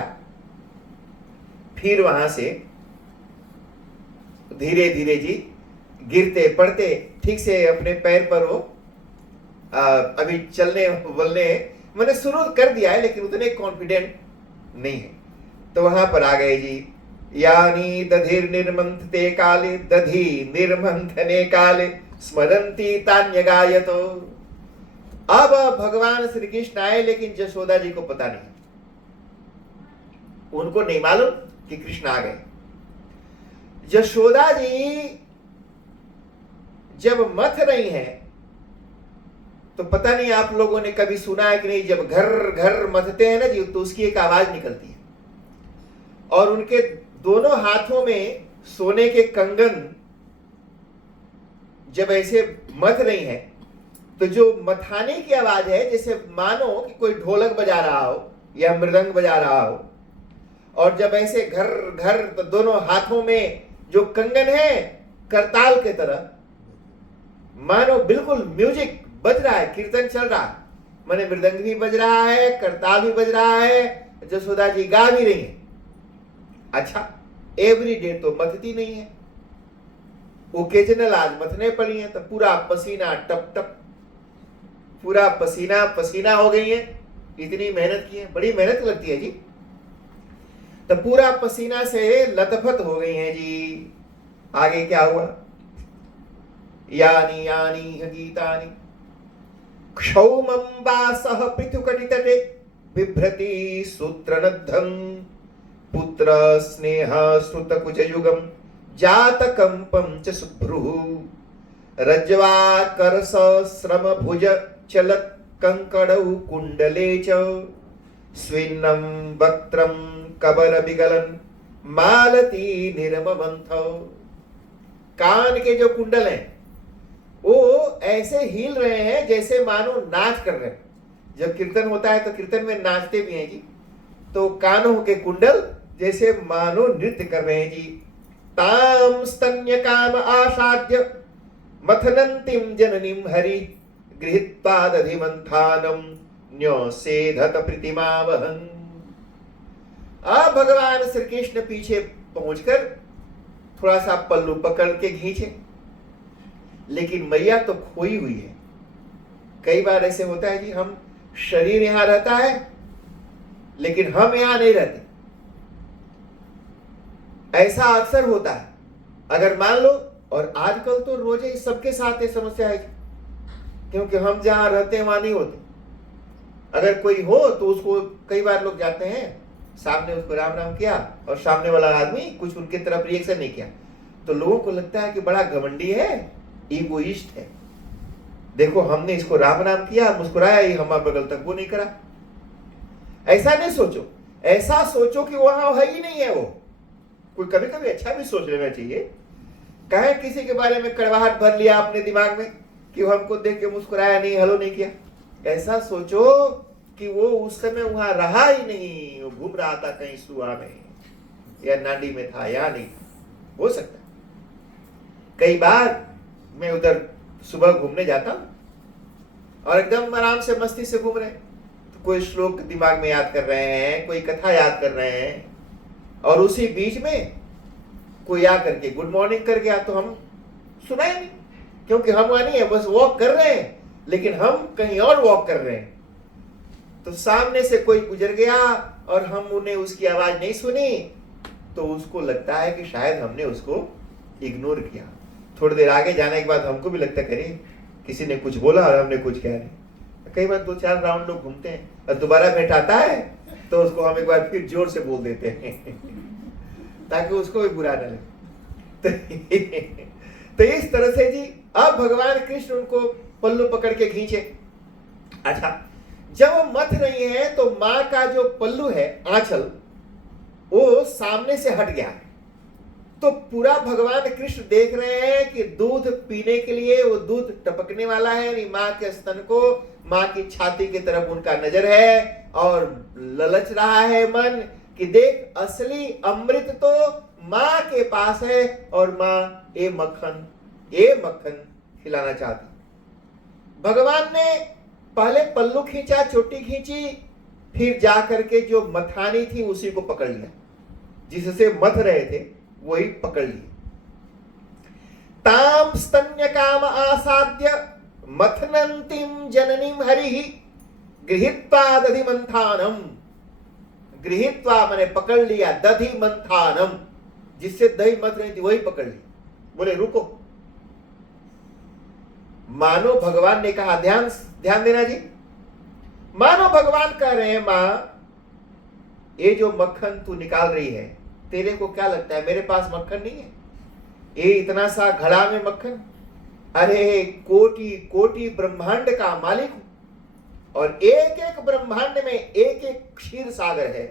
फिर वहां से धीरे धीरे जी गिरते पड़ते ठीक से अपने पैर पर वो अभी चलने बोलने मैंने शुरू कर दिया है, लेकिन उतने कॉन्फिडेंट नहीं है। तो वहां पर आ गए जी, यानी दधिर निर्मंथते काले, दधि निर्मंथने काले स्मरंती तान्यगायतो। अब भगवान श्री कृष्ण आए, लेकिन जसोदा जी को पता नहीं, उनको नहीं मालूम कि कृष्ण आ गए। जसोदा जी जब मथ रही हैं, तो पता नहीं आप लोगों ने कभी सुना है कि नहीं, जब घर घर मथते हैं ना जी, तो उसकी एक आवाज निकलती है। और उनके दोनों हाथों में सोने के कंगन जब ऐसे मथ रही हैं, तो जो मथाने की आवाज है जैसे मानो कि कोई ढोलक बजा रहा हो या मृदंग बजा रहा हो। और जब ऐसे घर घर, तो दोनों हाथों में जो कंगन है करताल के तरह, मानो बिल्कुल म्यूजिक बज रहा है, कीर्तन चल रहा है। माने मृदंग भी बज रहा है, करताल भी बज रहा है, जसोदा जी गा भी रही है। अच्छा, एवरी डे तो मथती नहीं है, ओकेजनल आज मथने पड़ी है, तो पूरा पसीना टप टप, पूरा पसीना पसीना हो गई है। इतनी मेहनत की है, बड़ी मेहनत लगती है जी। तो पूरा पसीना से लथपथ हो गई है जी। आगे क्या हुआ, यानी यानी गीतानि क्षौमं वासः पृथुकटितटे बिभ्रति सूत्रनद्धं पुत्र स्नेह श्रुतकुचयुगं जातकंपं च सुभ्रुः रज्वा करस श्रम भुज चलत कंकड़ौ कुंडले च स्विन्नं वक्त्रं कबर विगलन मालती निर्ममंथ। कान के जो कुंडल हैं वो ऐसे हिल रहे हैं जैसे मानो नाच कर रहे हैं। जब कीर्तन होता है तो कीर्तन में नाचते भी हैं जी, तो कानों के कुंडल जैसे मानो नृत्य कर रहे हैं जी। ताम स्तन्य काम आसाद्य मथनंतिम जननीम हरि गृहीत्वा दधिमंथानम न्योसेधत प्रतिमावहं। अब भगवान श्री कृष्ण पीछे पहुंचकर थोड़ा सा पल्लू पकड़ के खींचे, लेकिन मैया तो खोई हुई है। कई बार ऐसे होता है जी, हम शरीर यहां रहता है लेकिन हम यहां नहीं रहते, ऐसा अक्सर होता है। अगर मान लो, और आजकल तो रोज ही सबके साथ ये समस्या है, क्योंकि हम जहां रहते हैं वहां नहीं होते। अगर कोई हो तो उसको, कई बार लोग जाते हैं सामने उसको राम राम किया और सामने वाला आदमी कुछ उनके तरफ रिएक्शन नहीं किया, तो लोगों को लगता है कि बड़ा घमंडी है, ईगोइस्ट है। देखो हमने इसको राम राम किया, मुस्कुराया, ये हमारे बगल तक वो नहीं करा। ऐसा नहीं सोचो, ऐसा सोचो कि वहां है ही नहीं है वो। कोई कभी कभी अच्छा भी सोच लेना चाहिए। कहे किसी के बारे में कड़वाहट भर लिया अपने दिमाग में कि वो हमको देख के मुस्कुराया नहीं, हेलो नहीं किया। ऐसा सोचो कि वो उस समय वहां रहा ही नहीं, वो घूम रहा था कहीं सुआ में या नांडी में था या नहीं, हो सकता। कई बार मैं उधर सुबह घूमने जाता हूं और एकदम आराम से मस्ती से घूम रहे हैं, तो कोई श्लोक दिमाग में याद कर रहे हैं, कोई कथा याद कर रहे हैं, और उसी बीच में कोई आ करके गुड मॉर्निंग कर गया तो हम सुनाए नहीं, क्योंकि हम वहां नहीं है, बस वॉक कर रहे हैं, लेकिन हम कहीं और वॉक कर रहे हैं। तो सामने से कोई गुजर गया और हम उन्हें उसकी आवाज नहीं सुनी, तो उसको लगता है कि शायद हमने उसको इग्नोर किया। थोड़ी देर आगे जाने के बाद हमको भी लगता है किसी ने कुछ बोला और हमने कुछ कहा नहीं। कई बार 2-4 राउंड लोग घूमते हैं और दोबारा भेंट आता है तो उसको हम एक बार फिर जोर से बोल देते हैं ताकि उसको भी बुरा न लगे। तो इस तरह से जी अब भगवान कृष्ण उनको पल्लू पकड़ के खींचे। अच्छा, जब वो मथ रही है तो मां का जो पल्लू है, आंचल, वो सामने से हट गया। तो पूरा भगवान कृष्ण देख रहे हैं कि दूध पीने के लिए वो दूध टपकने वाला है, यानी मां के स्तन को, मां की छाती की तरफ उनका नजर है और ललच रहा है मन कि देख असली अमृत तो मां के पास है और मां ये मक्खन खिलाना चाहती। भगवान ने पहले पल्लू खींचा, चोटी खींची, फिर जाकर के जो मथानी थी उसी को पकड़ लिया, जिससे मथ रहे थे वही पकड़ लिए। ताम स्तन्य काम आसाद्य मथनंतिम जननीम हरिहि गृहीत्वा दधि मंथानम। गृहीत्वा माने पकड़ लिया, दधि मंथानम जिससे दही मथ रही थी वही पकड़ ली। बोले रुको, मानो भगवान ने कहा, ध्यान देना जी, मानो भगवान कह रहे हैं मां ये जो मक्खन तू निकाल रही है, तेरे को क्या लगता है मेरे पास मक्खन नहीं है? ये इतना सा घड़ा में मक्खन, अरे कोटि कोटि ब्रह्मांड का मालिक हूं और एक एक ब्रह्मांड में एक एक क्षीर सागर है।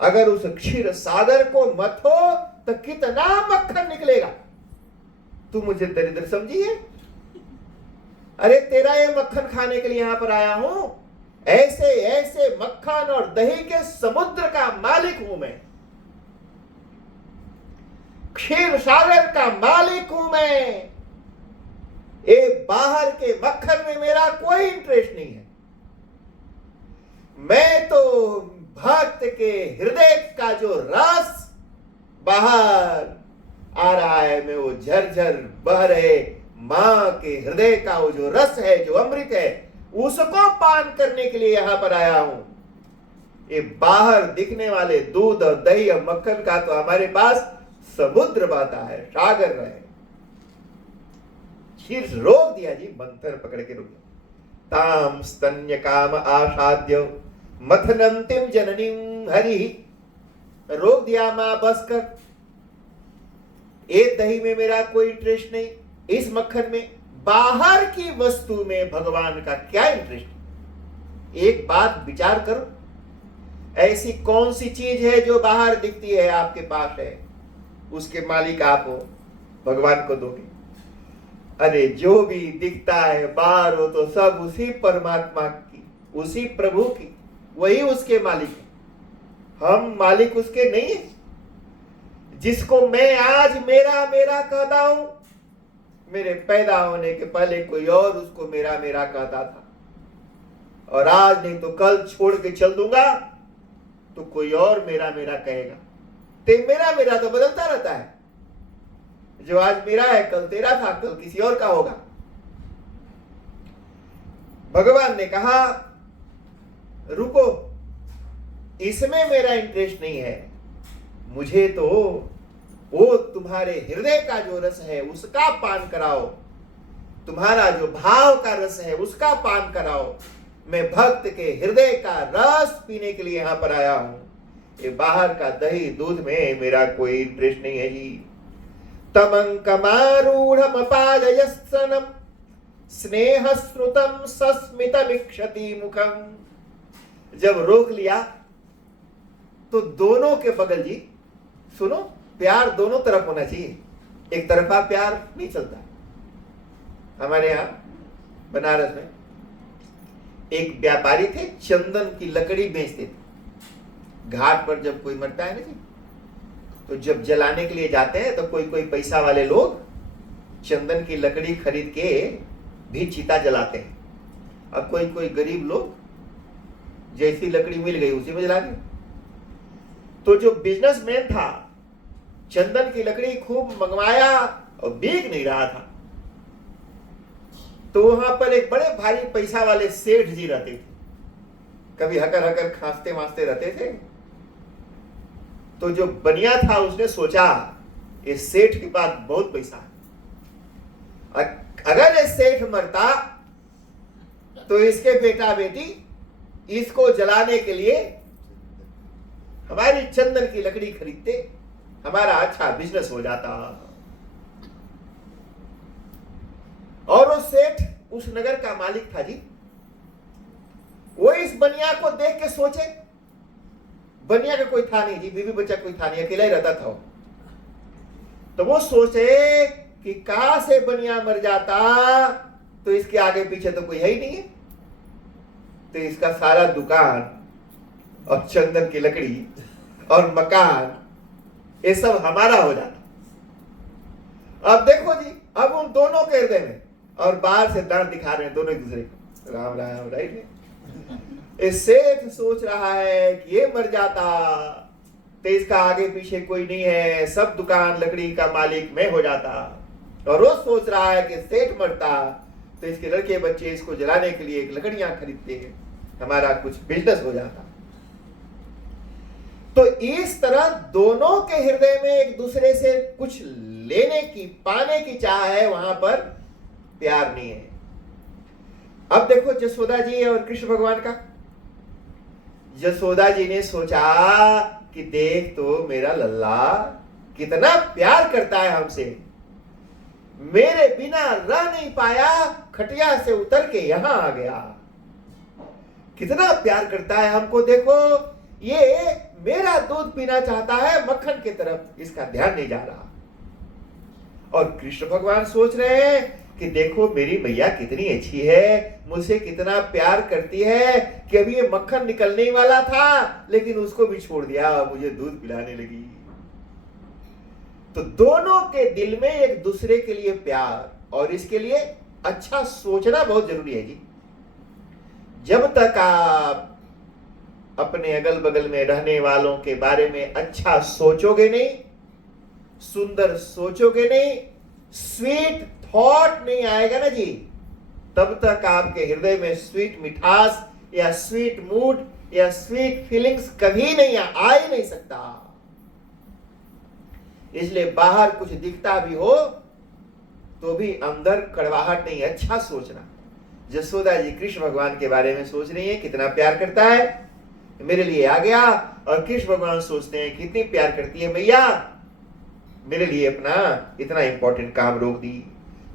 अगर उस क्षीर सागर को मथो तो कितना मक्खन निकलेगा। तू मुझे दरिद्र समझी है? अरे तेरा ये मक्खन खाने के लिए यहां पर आया हूं। ऐसे ऐसे मक्खन और दही के समुद्र का मालिक हूं मैं, क्षीर सागर का मालिक हूं मैं। ये बाहर के मक्खन में मेरा कोई इंटरेस्ट नहीं है। मैं तो भक्त के हृदय का जो रस बाहर आ रहा है, मैं वो झरझर बह रहे मां के हृदय का वो जो रस है, जो अमृत है, उसको पान करने के लिए यहां पर आया हूं। ये बाहर दिखने वाले दूध और दही और मक्खन का तो हमारे पास समुद्र बहता है, सागर है। शीर्ष रोक दिया जी, मंथर पकड़ के रोक दिया। ताम स्तन्य काम आसाद्य मथनंतिम जननीम हरि, रोक दिया मां बस कर। एक दही में मेरा कोई इंटरेस्ट नहीं, इस मक्खन में, बाहर की वस्तु में भगवान का क्या इंटरेस्ट? एक बात विचार करो, ऐसी कौन सी चीज है जो बाहर दिखती है आपके पास है, उसके मालिक आप हो, भगवान को दोगे? अरे जो भी दिखता है बाहर हो तो सब उसी परमात्मा की, उसी प्रभु की, वही उसके मालिक है। हम मालिक उसके नहीं है। जिसको मैं आज मेरा मेरा कहता हूं, मेरे पैदा होने के पहले कोई और उसको मेरा मेरा कहता था, और आज नहीं तो कल छोड़ के चल दूंगा तो कोई और मेरा मेरा कहेगा। ते मेरा मेरा तो बदलता रहता है, जो आज मेरा है कल तेरा था, कल किसी और का होगा। भगवान ने कहा रुको, इसमें मेरा इंटरेस्ट नहीं है, मुझे तो वो तुम्हारे हृदय का जो रस है उसका पान कराओ, तुम्हारा जो भाव का रस है उसका पान कराओ। मैं भक्त के हृदय का रस पीने के लिए यहां पर आया हूं। ये बाहर का दही दूध में मेरा कोई इंटरेस्ट नहीं है जी। तमंकमारूढ़मपाययस्सनम स्नेह श्रुतम सस्मितमिक्षति मुखम। जब रोक लिया तो दोनों के बगल जी, सुनो, प्यार दोनों तरफ होना चाहिए, एक तरफा प्यार नहीं चलता। हमारे यहां बनारस में एक व्यापारी थे, चंदन की लकड़ी बेचते थे। घाट पर जब कोई मरता है ना जी, तो जब जलाने के लिए जाते हैं तो कोई कोई पैसा वाले लोग चंदन की लकड़ी खरीद के भी चिता जलाते हैं, और कोई कोई गरीब लोग जैसी लकड़ी मिल गई उसी में जला दी। तो जो बिजनेसमैन था, चंदन की लकड़ी खूब मंगवाया और बिक नहीं रहा था। तो वहां पर एक बड़े भारी पैसा वाले सेठ जी रहते थे, कभी हकर हकर खांसते वांसते रहते थे। तो जो बनिया था उसने सोचा ये सेठ के पास बहुत पैसा है, अगर ये सेठ मरता तो इसके बेटा बेटी इसको जलाने के लिए हमारी चंदन की लकड़ी खरीदते, हमारा अच्छा बिजनेस हो जाता। और वो सेठ उस नगर का मालिक था जी। वो इस बनिया को देख के सोचे, बनिया का कोई था नहीं जी, बीवी बच्चा कोई था नहीं, अकेला ही रहता था वो। तो वो सोचे कि काश से बनिया मर जाता तो इसके आगे पीछे तो कोई है ही नहीं है, तो इसका सारा दुकान और चंदन की लकड़ी और मकान ये सब हमारा हो जाता। अब देखो जी, अब उन दोनों के हृदय में, और बाहर से दांत दिखा रहे हैं दोनों एक दूसरे को, राम राम, राइट। सेठ सोच रहा है कि ये मर जाता तो इसका आगे पीछे कोई नहीं है, सब दुकान लकड़ी का मालिक मैं हो जाता। और वो सोच रहा है कि सेठ मरता तो इसके लड़के बच्चे इसको जलाने के लिए एक लकड़ियां खरीदते हैं, हमारा कुछ बिजनेस हो जाता। तो इस तरह दोनों के हृदय में एक दूसरे से कुछ लेने की, पाने की चाह है, वहां पर प्यार नहीं है। अब देखो जसोदा जी और कृष्ण भगवान का। जसोदा जी ने सोचा कि देख तो मेरा लल्ला कितना प्यार करता है हमसे, मेरे बिना रह नहीं पाया, खटिया से उतर के यहां आ गया, कितना प्यार करता है हमको। देखो ये मेरा दूध पीना चाहता है, मक्खन की तरफ इसका ध्यान नहीं जा रहा। और कृष्ण भगवान सोच रहे हैं कि देखो मेरी मैया कितनी अच्छी है, मुझसे कितना प्यार करती है कि अभी ये मक्खन निकलने वाला था लेकिन उसको भी छोड़ दिया, मुझे दूध पिलाने लगी। तो दोनों के दिल में एक दूसरे के लिए प्यार, और इसके लिए अच्छा सोचना बहुत जरूरी है जी। जब तक आप अपने अगल बगल में रहने वालों के बारे में अच्छा सोचोगे नहीं, सुंदर सोचोगे नहीं, स्वीट थॉट नहीं आएगा ना जी, तब तक आपके हृदय में स्वीट मिठास या स्वीट मूड या स्वीट फीलिंग्स कभी नहीं आ ही नहीं सकता। इसलिए बाहर कुछ दिखता भी हो तो भी अंदर कड़वाहट नहीं, अच्छा सोचना। जसोदा जी कृष्ण भगवान के बारे में सोच रही है, कितना प्यार करता है, मेरे लिए आ गया। और कृष्ण भगवान सोचते हैं कितनी प्यार करती है मैया, मेरे लिए अपना इतना इंपॉर्टेंट काम रोक दी।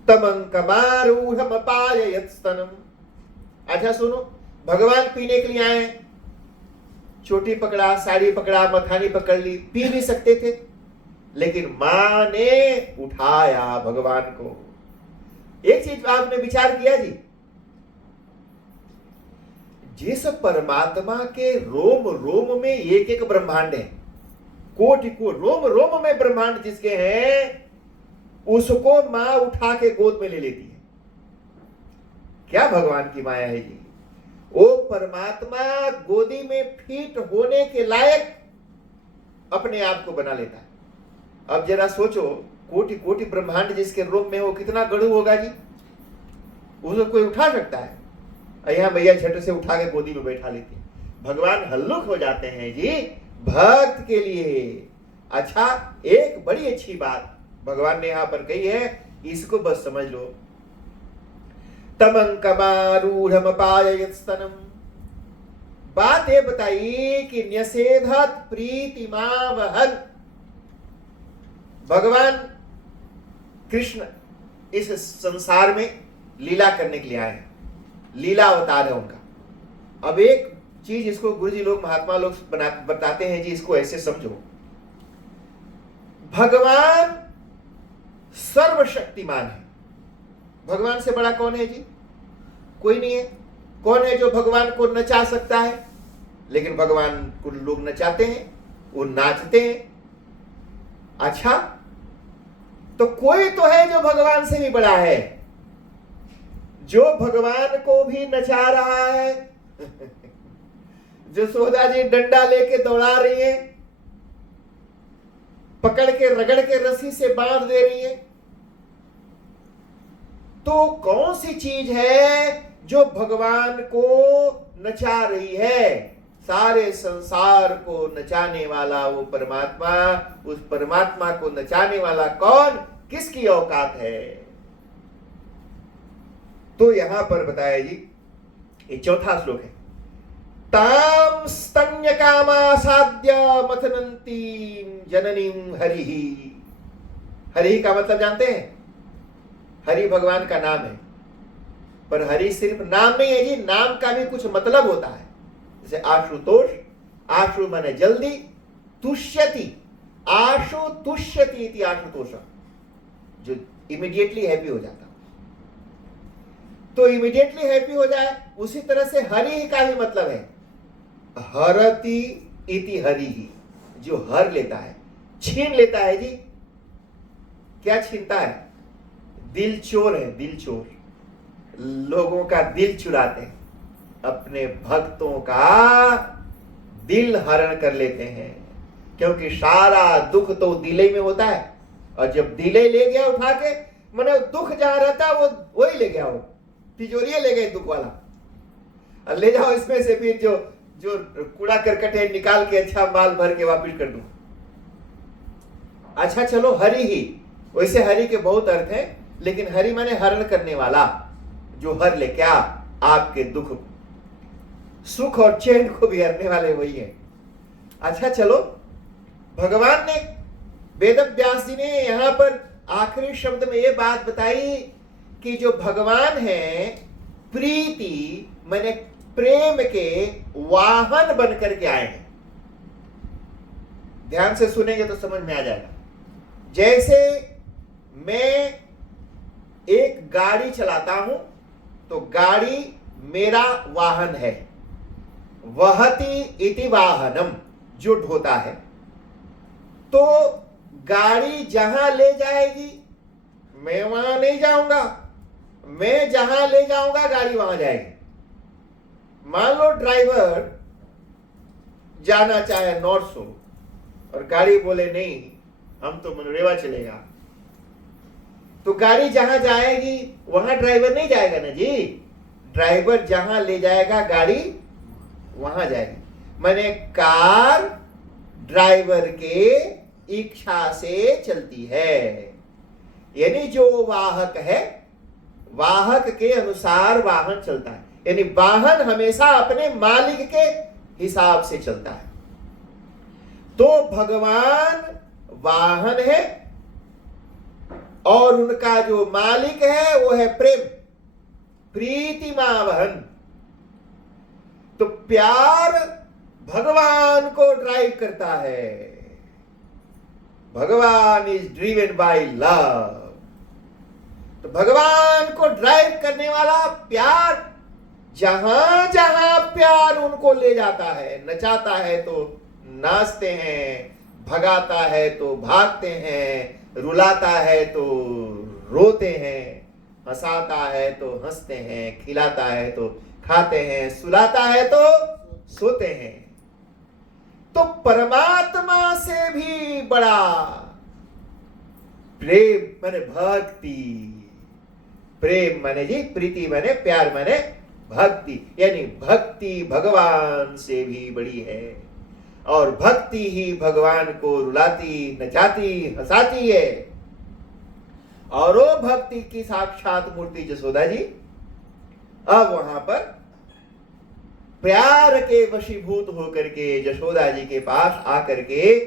तमंकमारूढ़मपाययत्स्तनम। अच्छा सुनो, भगवान पीने के लिए आए, चोटी पकड़ा, साड़ी पकड़ा, मखानी पकड़ ली, पी भी सकते थे, लेकिन मां ने उठाया भगवान को। एक चीज आपने विचार किया जी, जिस परमात्मा के रोम रोम में एक एक ब्रह्मांड है, कोटि को रोम रोम में ब्रह्मांड जिसके हैं, उसको मां उठा के गोद में ले लेती है। क्या भगवान की माया है जी। वो परमात्मा गोदी में फिट होने के लायक अपने आप को बना लेता है। अब जरा सोचो, कोटि कोटि ब्रह्मांड जिसके रोम में, वो कितना गढ़ू होगा जी, उसको कोई उठा सकता है? यहाँ भैया झट से उठा के गोदी में बैठा लेते हैं। भगवान हल्लुक हो जाते हैं जी भक्त के लिए। अच्छा, एक बड़ी अच्छी बात भगवान ने यहां पर कही है, इसको बस समझ लो। तमंकमारूढ़मपाययत्स्तनम, बात ये बताई कि न्यसेधत प्रीतिमा वहन, भगवान कृष्ण इस संसार में लीला करने के लिए आए हैं, लीला अवतार है उनका। अब एक चीज इसको गुरुजी लोग, महात्मा लोग बताते हैं जी, इसको ऐसे समझो, भगवान सर्वशक्तिमान है। भगवान से बड़ा कौन है जी? कोई नहीं है। कौन है जो भगवान को नचा सकता है? लेकिन भगवान को लोग नचाते हैं, वो नाचते हैं। अच्छा, तो कोई तो है जो भगवान से भी बड़ा है, जो भगवान को भी नचा रहा है। जसोदा जी डंडा लेके दौड़ा रही है, पकड़ के रगड़ के रस्सी से बांध दे रही है। तो कौन सी चीज है जो भगवान को नचा रही है? सारे संसार को नचाने वाला वो परमात्मा, उस परमात्मा को नचाने वाला कौन, किसकी औकात है? तो यहां पर बताया जी, ये चौथा श्लोक है, ताम स्तन्य कामासाद्य मथनंतीम जननीम हरिहि। हरि का मतलब जानते हैं? हरि भगवान का नाम है, पर हरि सिर्फ नाम नहीं है जी, नाम का भी कुछ मतलब होता है। जैसे आशुतोष, आशु माने जल्दी, तुष्यति, आशु तुष्यति इति आशुतोष, जो इमीडिएटली हैप्पी हो जाता। तो इमीडिएटली हैप्पी हो जाए, उसी तरह से हरि का भी मतलब है हरति इति हरि, जो हर लेता है, छीन लेता है जी। क्या छीनता है? दिल चोर है, दिल चोर, लोगों का दिल चुराते हैं, अपने भक्तों का दिल हरण कर लेते हैं, क्योंकि सारा दुख तो दिले में होता है। और जब दिले ले गया उठा के, माने दुख जहां रहता वो वही ले गया, वो तिजोरी ले गए दुख वाला, और ले जाओ इसमें से फिर जो जो कूड़ा करकट है निकाल के अच्छा माल भर के वापिस कर दूं। अच्छा चलो, हरि ही, वैसे हरि के बहुत अर्थ हैं, लेकिन हरि माने हरण करने वाला, जो हर ले क्या आपके दुख, सुख और चैन को भी हरने वाले वही है। अच्छा चलो, भगवान ने, वेद व्यास जी ने यहां पर आखिरी शब्द में यह बात बताई कि जो भगवान है, प्रीति माने प्रेम के वाहन बनकर के आए हैं। ध्यान से सुनेंगे तो समझ में आ जाएगा। जैसे मैं एक गाड़ी चलाता हूं, तो गाड़ी मेरा वाहन है, वहति इति वाहनम, जो ढोता है। तो गाड़ी जहां ले जाएगी मैं वहां नहीं जाऊंगा, मैं जहां ले जाऊंगा गाड़ी वहां जाएगी। मान लो ड्राइवर जाना चाहे नॉर्थ सो और गाड़ी बोले नहीं हम तो मनरेवा चलेगा, तो गाड़ी जहां जाएगी वहां ड्राइवर नहीं जाएगा ना जी। ड्राइवर जहां ले जाएगा गाड़ी वहां जाएगी। माने कार ड्राइवर के इच्छा से चलती है, यानी जो वाहक है, वाहक के अनुसार वाहन चलता है, यानी वाहन हमेशा अपने मालिक के हिसाब से चलता है। तो भगवान वाहन है और उनका जो मालिक है वो है प्रेम, प्रीतिमा वहन। तो प्यार भगवान को ड्राइव करता है, भगवान इज ड्रिवन बाय लव। तो भगवान को ड्राइव करने वाला प्यार, जहां जहां प्यार उनको ले जाता है, नचाता है तो नाचते हैं, भगाता है तो भागते हैं, रुलाता है तो रोते हैं, हंसाता है तो हंसते हैं, खिलाता है तो खाते हैं, सुलाता है तो सोते हैं। तो परमात्मा से भी बड़ा प्रेम माने भक्ति, प्रेम माने जी प्रीति माने प्यार माने भक्ति, यानी भक्ति भगवान से भी बड़ी है। और भक्ति ही भगवान को रुलाती, नचाती, हंसाती है। और वो भक्ति की साक्षात मूर्ति जसोदा जी अब वहां पर प्यार के वशीभूत होकर के यशोदा जी के पास आकर के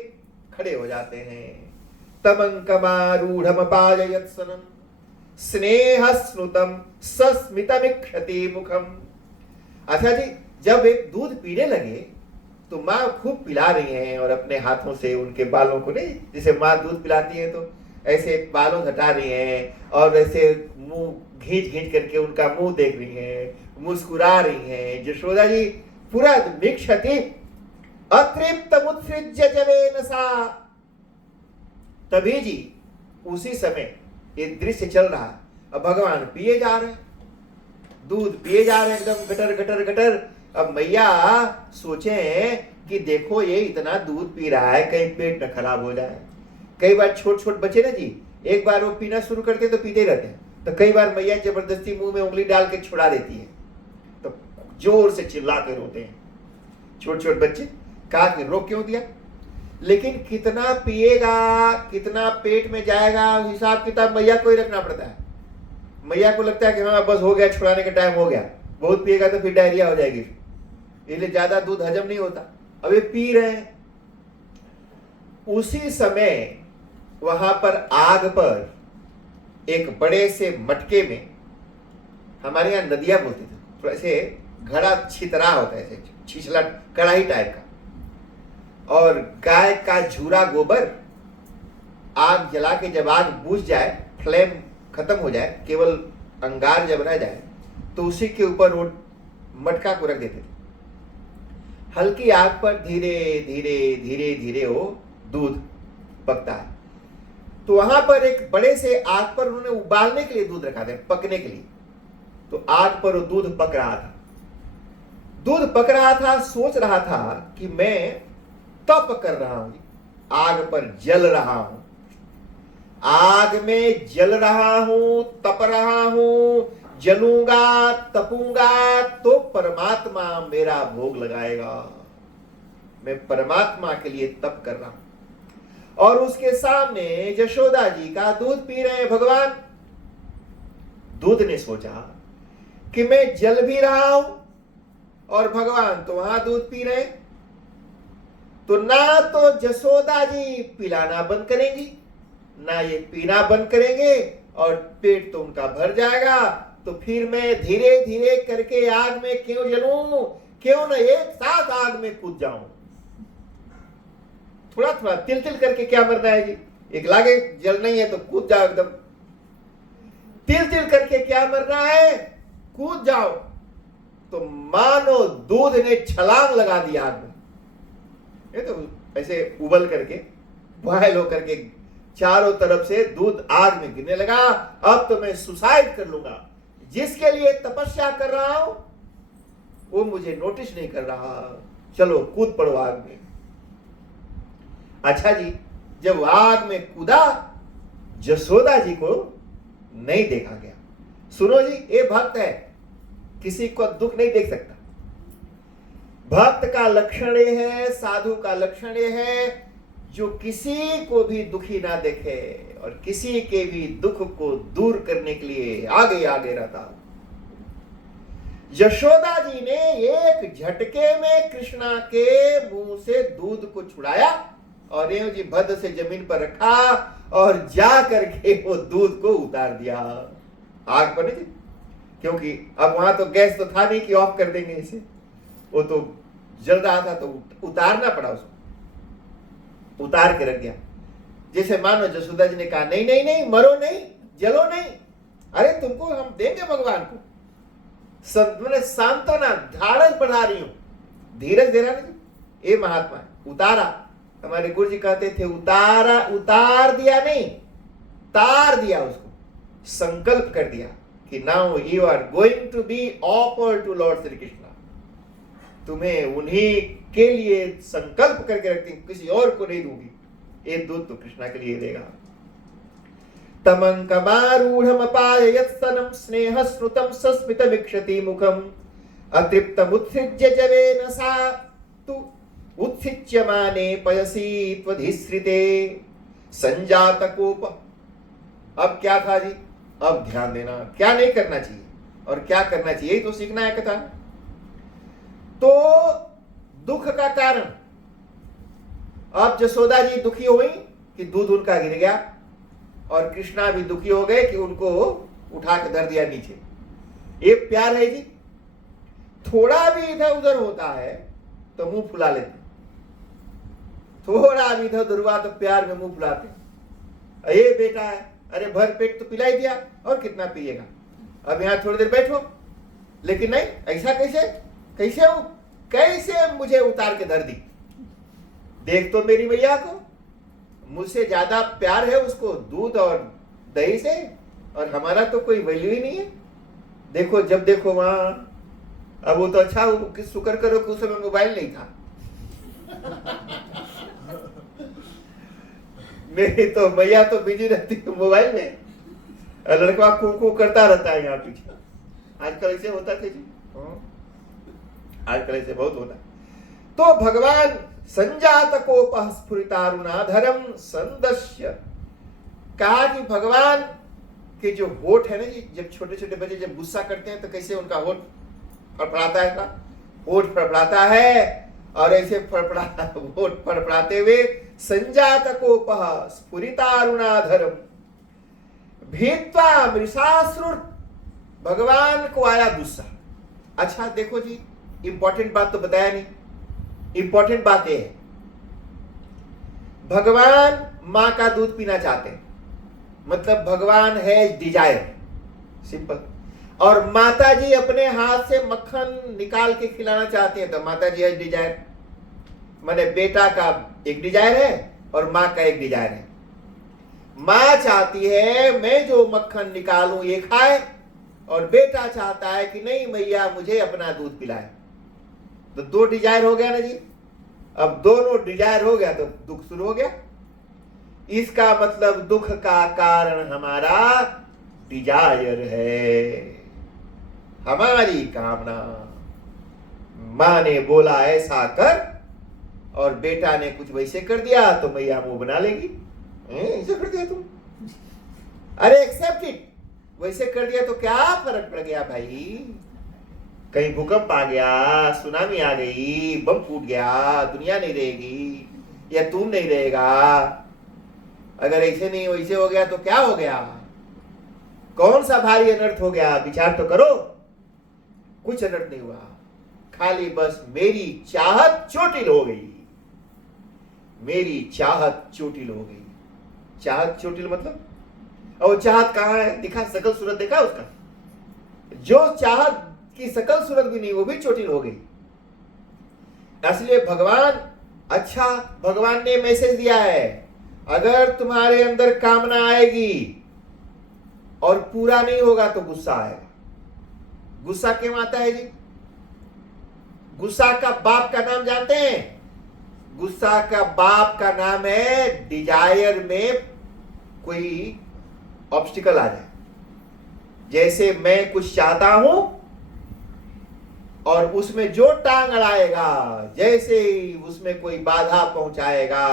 खड़े हो जाते हैं। तमंकमारूढ़म पाययत्सनम स्नेह स्नुतम सस्मितमिक्षति मुखम। अच्छा जी, जब एक दूध पीने लगे तो माँ खूब पिला रही हैं और अपने हाथों से उनके बालों को, नहीं जैसे माँ दूध पिलाती है तो ऐसे बालों हटा रही हैं और ऐसे मुंह घींच घींच करके उनका मुंह देख रही हैं, मुस्कुरा रही हैं। यशोदा जी पूरा मिक्षति अतृप्त मुत्सृज्य जवेन सा। तभी जी उसी समय ये दृश्य चल रहा, अब भगवान पिए जा रहे हैं, दूध पिए जा रहे हैं एकदम गटर गटर गटर। अब मैया सोचे कि देखो ये इतना दूध पी रहा है, कहीं पेट न खराब हो जाए। कई बार छोट छोट बच्चे ना जी, एक बार वो पीना शुरू करते तो पीते रहते हैं, तो कई बार मैया जबरदस्ती मुंह में उंगली डाल के छुड़ा देती है, तो जोर से चिल्ला के रोते हैं छोटे छोटे बच्चे। कहा कि रोक क्यों दिया? लेकिन कितना पिएगा, कितना पेट में जाएगा, हिसाब किताब मैया को ही रखना पड़ता है। मैया को लगता है कि हाँ बस हो गया, छुड़ाने का टाइम हो गया, बहुत पिएगा तो फिर डायरिया हो जाएगी, इसलिए ज्यादा दूध हजम नहीं होता। अब ये पी रहे हैं। उसी समय वहां पर आग पर एक बड़े से मटके में, हमारे यहाँ नदिया बोलते थे, थोड़ा से घड़ा छितरा होता है, ऐसे छिछला कढ़ाई टाइप का, और गाय का झूरा गोबर, आग जला के जब आग बुझ जाए, फ्लेम खत्म हो जाए, केवल अंगार जब रह जाए, तो उसी के ऊपर वो मटका को रख देते थे। हल्की आग पर धीरे धीरे धीरे धीरे वो दूध पकता है। तो वहां पर एक बड़े से आग पर उन्होंने उबालने के लिए दूध रखा था, पकने के लिए। तो आग पर वो दूध पक रहा था, दूध पक रहा था। सोच रहा था कि मैं तप कर रहा हूं, आग पर जल रहा हूं, आग में जल रहा हूं, तप रहा हूं, जलूंगा तपूंगा तो परमात्मा मेरा भोग लगाएगा। मैं परमात्मा के लिए तप कर रहा हूं, और उसके सामने यशोदा जी का दूध पी रहे हैं भगवान। दूध ने सोचा कि मैं जल भी रहा हूं और भगवान तो वहां दूध पी रहे हैं, तो ना तो यशोदा जी पिलाना बंद करेंगी, ना ये पीना बंद करेंगे, और पेट तो उनका भर जाएगा। तो फिर मैं धीरे धीरे करके आग में क्यों जलूं, क्यों ना एक साथ आग में कूद जाऊं। थोड़ा थोड़ा तिल तिल करके क्या मरना है जी, एक लागे जल नहीं है तो कूद जाओ एकदम, तिल तिल करके क्या मरना है, कूद जाओ। तो मानो दूध ने छलांग लगा दिया आग में, ये तो ऐसे उबल करके बॉयल होकर के चारों तरफ से दूध आग में गिरने लगा। अब तो मैं सुसाइड कर लूंगा, जिसके लिए तपस्या कर रहा हूं वो मुझे नोटिस नहीं कर रहा, चलो कूद पड़ो आग में। अच्छा जी, जब आग में कूदा, यशोदा जी को नहीं देखा गया। सुनो जी, ये भक्त है, किसी को दुख नहीं देख सकता। भक्त का लक्षण ये है, साधु का लक्षण ये है, जो किसी को भी दुखी ना देखे और किसी के भी दुख को दूर करने के लिए आगे आगे रहता। यशोदा जी ने एक झटके में कृष्णा के मुंह से दूध को छुड़ाया और ये जी भद्र से जमीन पर रखा और जा करके वो दूध को उतार दिया आग पर। नहीं, क्योंकि अब वहां तो गैस तो था नहीं कि ऑफ कर देंगे इसे, वो तो जल रहा था, तो उतारना पड़ा, उसको उतार के रख दिया। जैसे मानो यशोदा जी ने कहा नहीं नहीं नहीं, मरो नहीं, जलो नहीं, अरे तुमको हम देंगे भगवान को। मैंने सांत्वना ढाढ़स बढ़ा रही हूं, धीरज दे रहा नहीं, ये महात्मा है। उतारा, हमारे गुरु जी कहते थे उतारा, उतार दिया नहीं, तार दिया, उसको संकल्प कर दिया कि now you are going to be offer to lord Shri Krishna. तुम्हें उन्हीं के लिए संकल्प करके रखती हूं, किसी और को नहीं दूंगी, ये दूध तो कृष्णा के लिए देगा। तमंकमारूढ़म पाययत्सनम स्नेह स्नुतम सस्मितमिक्षति मुखम अतृप्तमुत्सृज्य जवेन सा तु उत्सिच्यमाने पयसी त्वधिश्रिते संजात कोप। अब क्या था जी, अब ध्यान देना, क्या नहीं करना चाहिए और क्या करना चाहिए, यही तो सीखना है कथा। तो दुख का कारण। अब जसोदा जी दुखी हुई कि दूध उनका गिर गया, और कृष्णा भी दुखी हो गए कि उनको उठा के धर दिया नीचे। ये प्यार है जी। थोड़ा भी इधर उधर होता है तो मुंह फुला लेते, थोड़ा भी इधर उधर हुआ तो प्यार में मुंह फुलाते। ये बेटा है, अरे भर पेट तो पिला ही दिया, और कितना पिएगा, अब यहां थोड़ी देर बैठो। लेकिन नहीं, ऐसा कैसे कैसे हो, कैसे मुझे उतार के धर दी। देख तो मेरी मैया को, मुझसे ज्यादा प्यार है उसको दूध और दही से, और हमारा तो कोई वैल्यू ही नहीं है। देखो जब देखो वहां, अब वो तो अच्छा हो कि शुक्र करो कि उस समय मोबाइल नहीं था। नहीं तो मैया तो बिजी रहती है मोबाइल में, लड़का कू करता रहता है यहाँ पीछे। आजकल ऐसे होता था जी, आजकल ऐसे बहुत होता। तो भगवान संजात कोपः स्फुरितारुणाधरम संदश्य, कहा कि भगवान के जो होठ है ना जी, जब छोटे छोटे बच्चे जब गुस्सा करते हैं तो कैसे उनका होठ फड़फड़ाता है, होठ फड़फड़ाता है, और ऐसे होठ फड़फड़ाते हुए संजात कोपः स्फुरितारुणाधरम भीत्वा मृषासुर, भगवान को आया गुस्सा। अच्छा देखो जी, इंपॉर्टेंट बात तो बताया नहीं। इंपॉर्टेंट बात यह है, भगवान मां का दूध पीना चाहते हैं, मतलब भगवान है डिजायर, सिंपल। और माता जी अपने हाथ से मक्खन निकाल के खिलाना चाहते हैं, तो माता जी है डिजायर। माने बेटा का एक डिजायर है और मां का एक डिजायर है। मां चाहती है मैं जो मक्खन निकालूं ये खाए, और बेटा चाहता है कि नहीं मैया मुझे अपना दूध पिलाए। तो दो डिजायर हो गया ना जी। अब दोनों डिजायर हो गया तो दुख शुरू हो गया। इसका मतलब दुख का कारण हमारा डिजायर है, हमारी कामना। मां ने बोला ऐसा कर, और बेटा ने कुछ वैसे कर दिया तो मैया मुंह बना लेगी, ऐसे कर दिया तुम, अरे एक्सेप्ट इट। वैसे कर दिया तो क्या फर्क पड़ गया भाई, कहीं भूकंप आ गया, सुनामी आ गई, बम फूट गया, दुनिया नहीं रहेगी, या तुम नहीं रहेगा। अगर ऐसे नहीं वैसे हो गया तो क्या हो गया, कौन सा भारी अनर्थ हो गया, विचार तो करो। कुछ अनर्थ नहीं हुआ, खाली बस मेरी चाहत चोटिल हो गई, मेरी चाहत चोटिल हो गई। चाहत चोटिल मतलब, और चाहत कहां है, दिखा सकल सूरत देखा उसका, जो चाहत की सकल सूरत भी नहीं वो भी चोटिल हो गई। इसलिए भगवान, अच्छा भगवान ने मैसेज दिया है, अगर तुम्हारे अंदर कामना आएगी और पूरा नहीं होगा तो गुस्सा आएगा। गुस्सा क्यों आता है जी? गुस्सा का बाप का नाम जानते हैं? गुस्सा का बाप का नाम है डिजायर में कोई ऑब्स्टिकल आ जाए। जैसे मैं कुछ चाहता हूं और उसमें जो टांग अड़ाएगा, जैसे ही उसमें कोई बाधा पहुंचाएगा,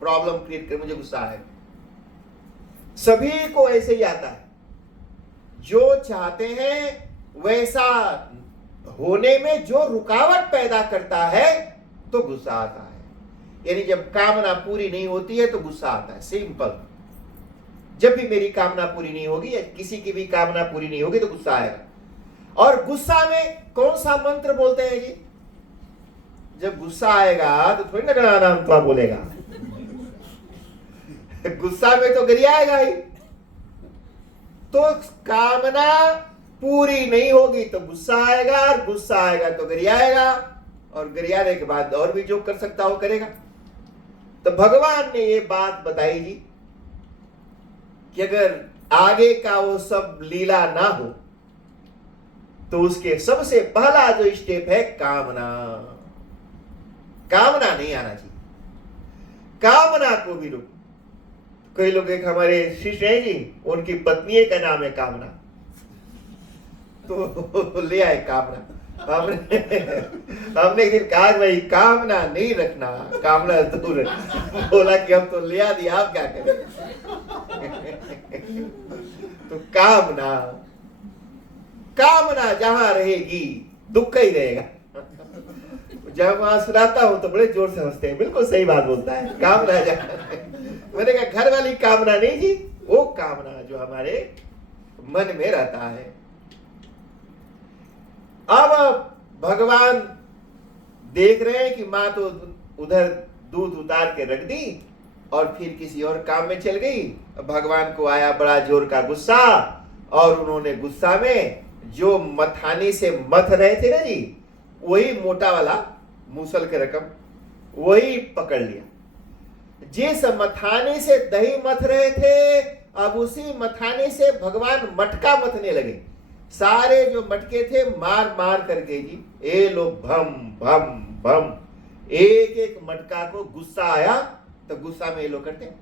प्रॉब्लम क्रिएट कर, मुझे गुस्सा आएगा। सभी को ऐसे ही आता है, जो चाहते हैं वैसा होने में जो रुकावट पैदा करता है तो गुस्सा आता है। यानी जब कामना पूरी नहीं होती है तो गुस्सा आता है, सिंपल। जब भी मेरी कामना पूरी नहीं होगी या किसी की भी कामना पूरी नहीं होगी तो गुस्सा आएगा। और गुस्सा में कौन सा मंत्र बोलते हैं जी? जब गुस्सा आएगा तो थोड़ी ना गणानाम तो बोलेगा, गुस्सा में तो गरियाएगा ही। तो कामना पूरी नहीं होगी तो गुस्सा आएगा, और गुस्सा आएगा तो गरियाएगा, और गरियाने के बाद और भी जो कर सकता हो करेगा। तो भगवान ने ये बात बताई जी कि अगर आगे का वो सब लीला ना हो तो उसके सबसे पहला जो स्टेप है कामना। कामना नहीं आना चाहिए, कामना को भी रोको। कई लोग, एक हमारे शिष्य हैं जी, उनकी पत्नी का नाम है कामना, तो ले आए कामना। हमने एक दिन कहा भाई कामना नहीं रखना, कामना दूर। बोला कि हम तो ले आ दिया, आप क्या करें। तो कामना जहां रहेगी दुख ही रहेगा। जब वहां सुनाता हूं तो बड़े जोर से हंसते हैं, बिल्कुल सही बात बोलता है, काम राजा। मैंने कहा घर वाली कामना नहीं जी, वो कामना जो हमारे मन में रहता है। अब भगवान देख रहे हैं कि माँ तो उधर दूध उतार के रख दी और फिर किसी और काम में चल गई। भगवान को आया बड़ा जोर का गुस्सा और उन्होंने गुस्सा में जो मथानी से मथ रहे थे ना जी, वही मोटा वाला मूसल के रकम वही पकड़ लिया। जिस मथानी से दही मथ रहे थे, अब उसी मथानी से भगवान मटका मथने लगे। सारे जो मटके थे मार मार करके जी, ए लोग भम भम भम, एक एक मटका को गुस्सा आया तो गुस्सा में ये लोग करते हैं।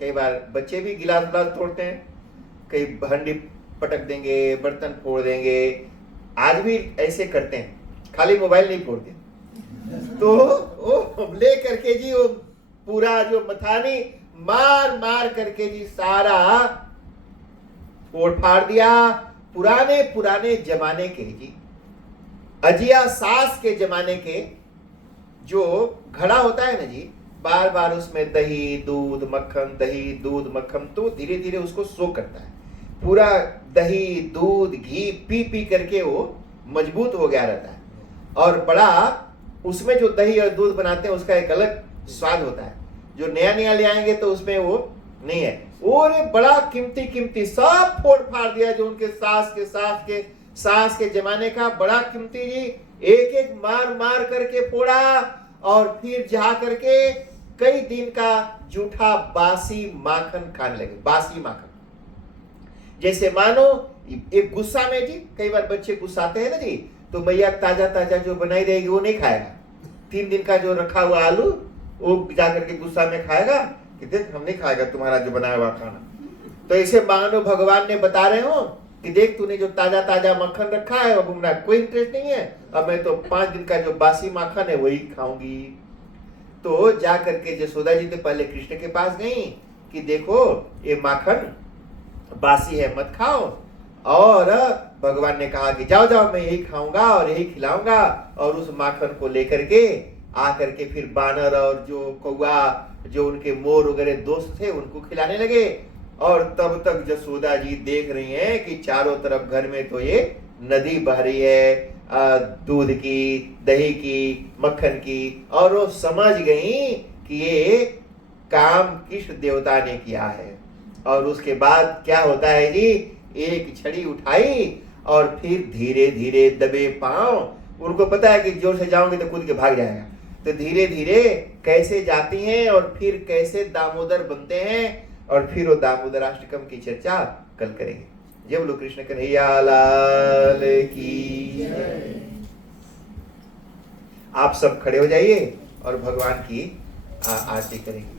कई बार बच्चे भी गिलास गिलास तोड़ते हैं, कई हंडी पटक देंगे, बर्तन फोड़ देंगे, आज भी ऐसे करते हैं, खाली मोबाइल नहीं फोड़ते। तो वो ले करके जी वो पूरा जो मथानी मार मार करके जी सारा फोड़ फाड़ दिया। पुराने पुराने जमाने के जी, अजिया सास के जमाने के जो घड़ा होता है ना जी, बार बार उसमें दही दूध मक्खन, दही दूध मक्खन, तो धीरे धीरे उसको सोख करता है। पूरा दही दूध घी पी पी करके वो मजबूत हो गया रहता है। और बड़ा उसमें जो दही और दूध बनाते हैं उसका एक अलग स्वाद होता है। जो नया नया ले आएंगे तो उसमें वो नहीं है। और बड़ा कीमती कीमती सब फोड़ फाड़ दिया, जो उनके सास के जमाने का बड़ा कीमती जी, एक एक मार मार करके फोड़ा और फिर जा करके कई दिन का जूठा बासी माखन खाने लगे। बासी माखन जैसे मानो एक गुस्सा में जी, कई बार बच्चे गुस्साते हैं ना जी, तो मैया ताजा ताजा जो बनाई रहेगी वो नहीं खाएगा। 3 दिन का जो रखा हुआ आलू वो जाकर के गुस्सा में खाएगा कि देख हम नहीं खाएगा तुम्हारा जो बनाया हुआ खाना। तो ऐसे मानो भगवान ने बता रहे हो कि देख तूने जो ताजा ताजा मक्खन रखा है अब मेरा कोई इंटरेस्ट नहीं है, अब मैं तो 5 दिन का जो बासी माखन है वही खाऊंगी। तो जा करके यशोदा जी तो पहले कृष्ण के पास गई कि देखो ये माखन बासी है मत खाओ, और भगवान ने कहा कि जाओ जाओ मैं यही खाऊंगा और यही खिलाऊंगा। और उस माखन को लेकर के आकर के फिर बानर और जो कौआ जो उनके मोर वगैरह दोस्त थे उनको खिलाने लगे। और तब तक यशोदा जी देख रही हैं कि चारों तरफ घर में तो ये नदी बह रही है दूध की, दही की, मक्खन की, और वो समझ गई कि ये काम किस देवता ने किया है। और उसके बाद क्या होता है जी, एक छड़ी उठाई और फिर धीरे धीरे दबे पांव, उनको पता है कि जोर से जाओगे तो कूद के भाग जाएगा, तो धीरे धीरे कैसे जाती हैं और फिर कैसे दामोदर बनते हैं। और फिर वो दामोदराष्टकम की चर्चा कल करेंगे। जय बोलो कृष्ण कन्हैया लाल की। आप सब खड़े हो जाइए और भगवान की आरती करेंगे।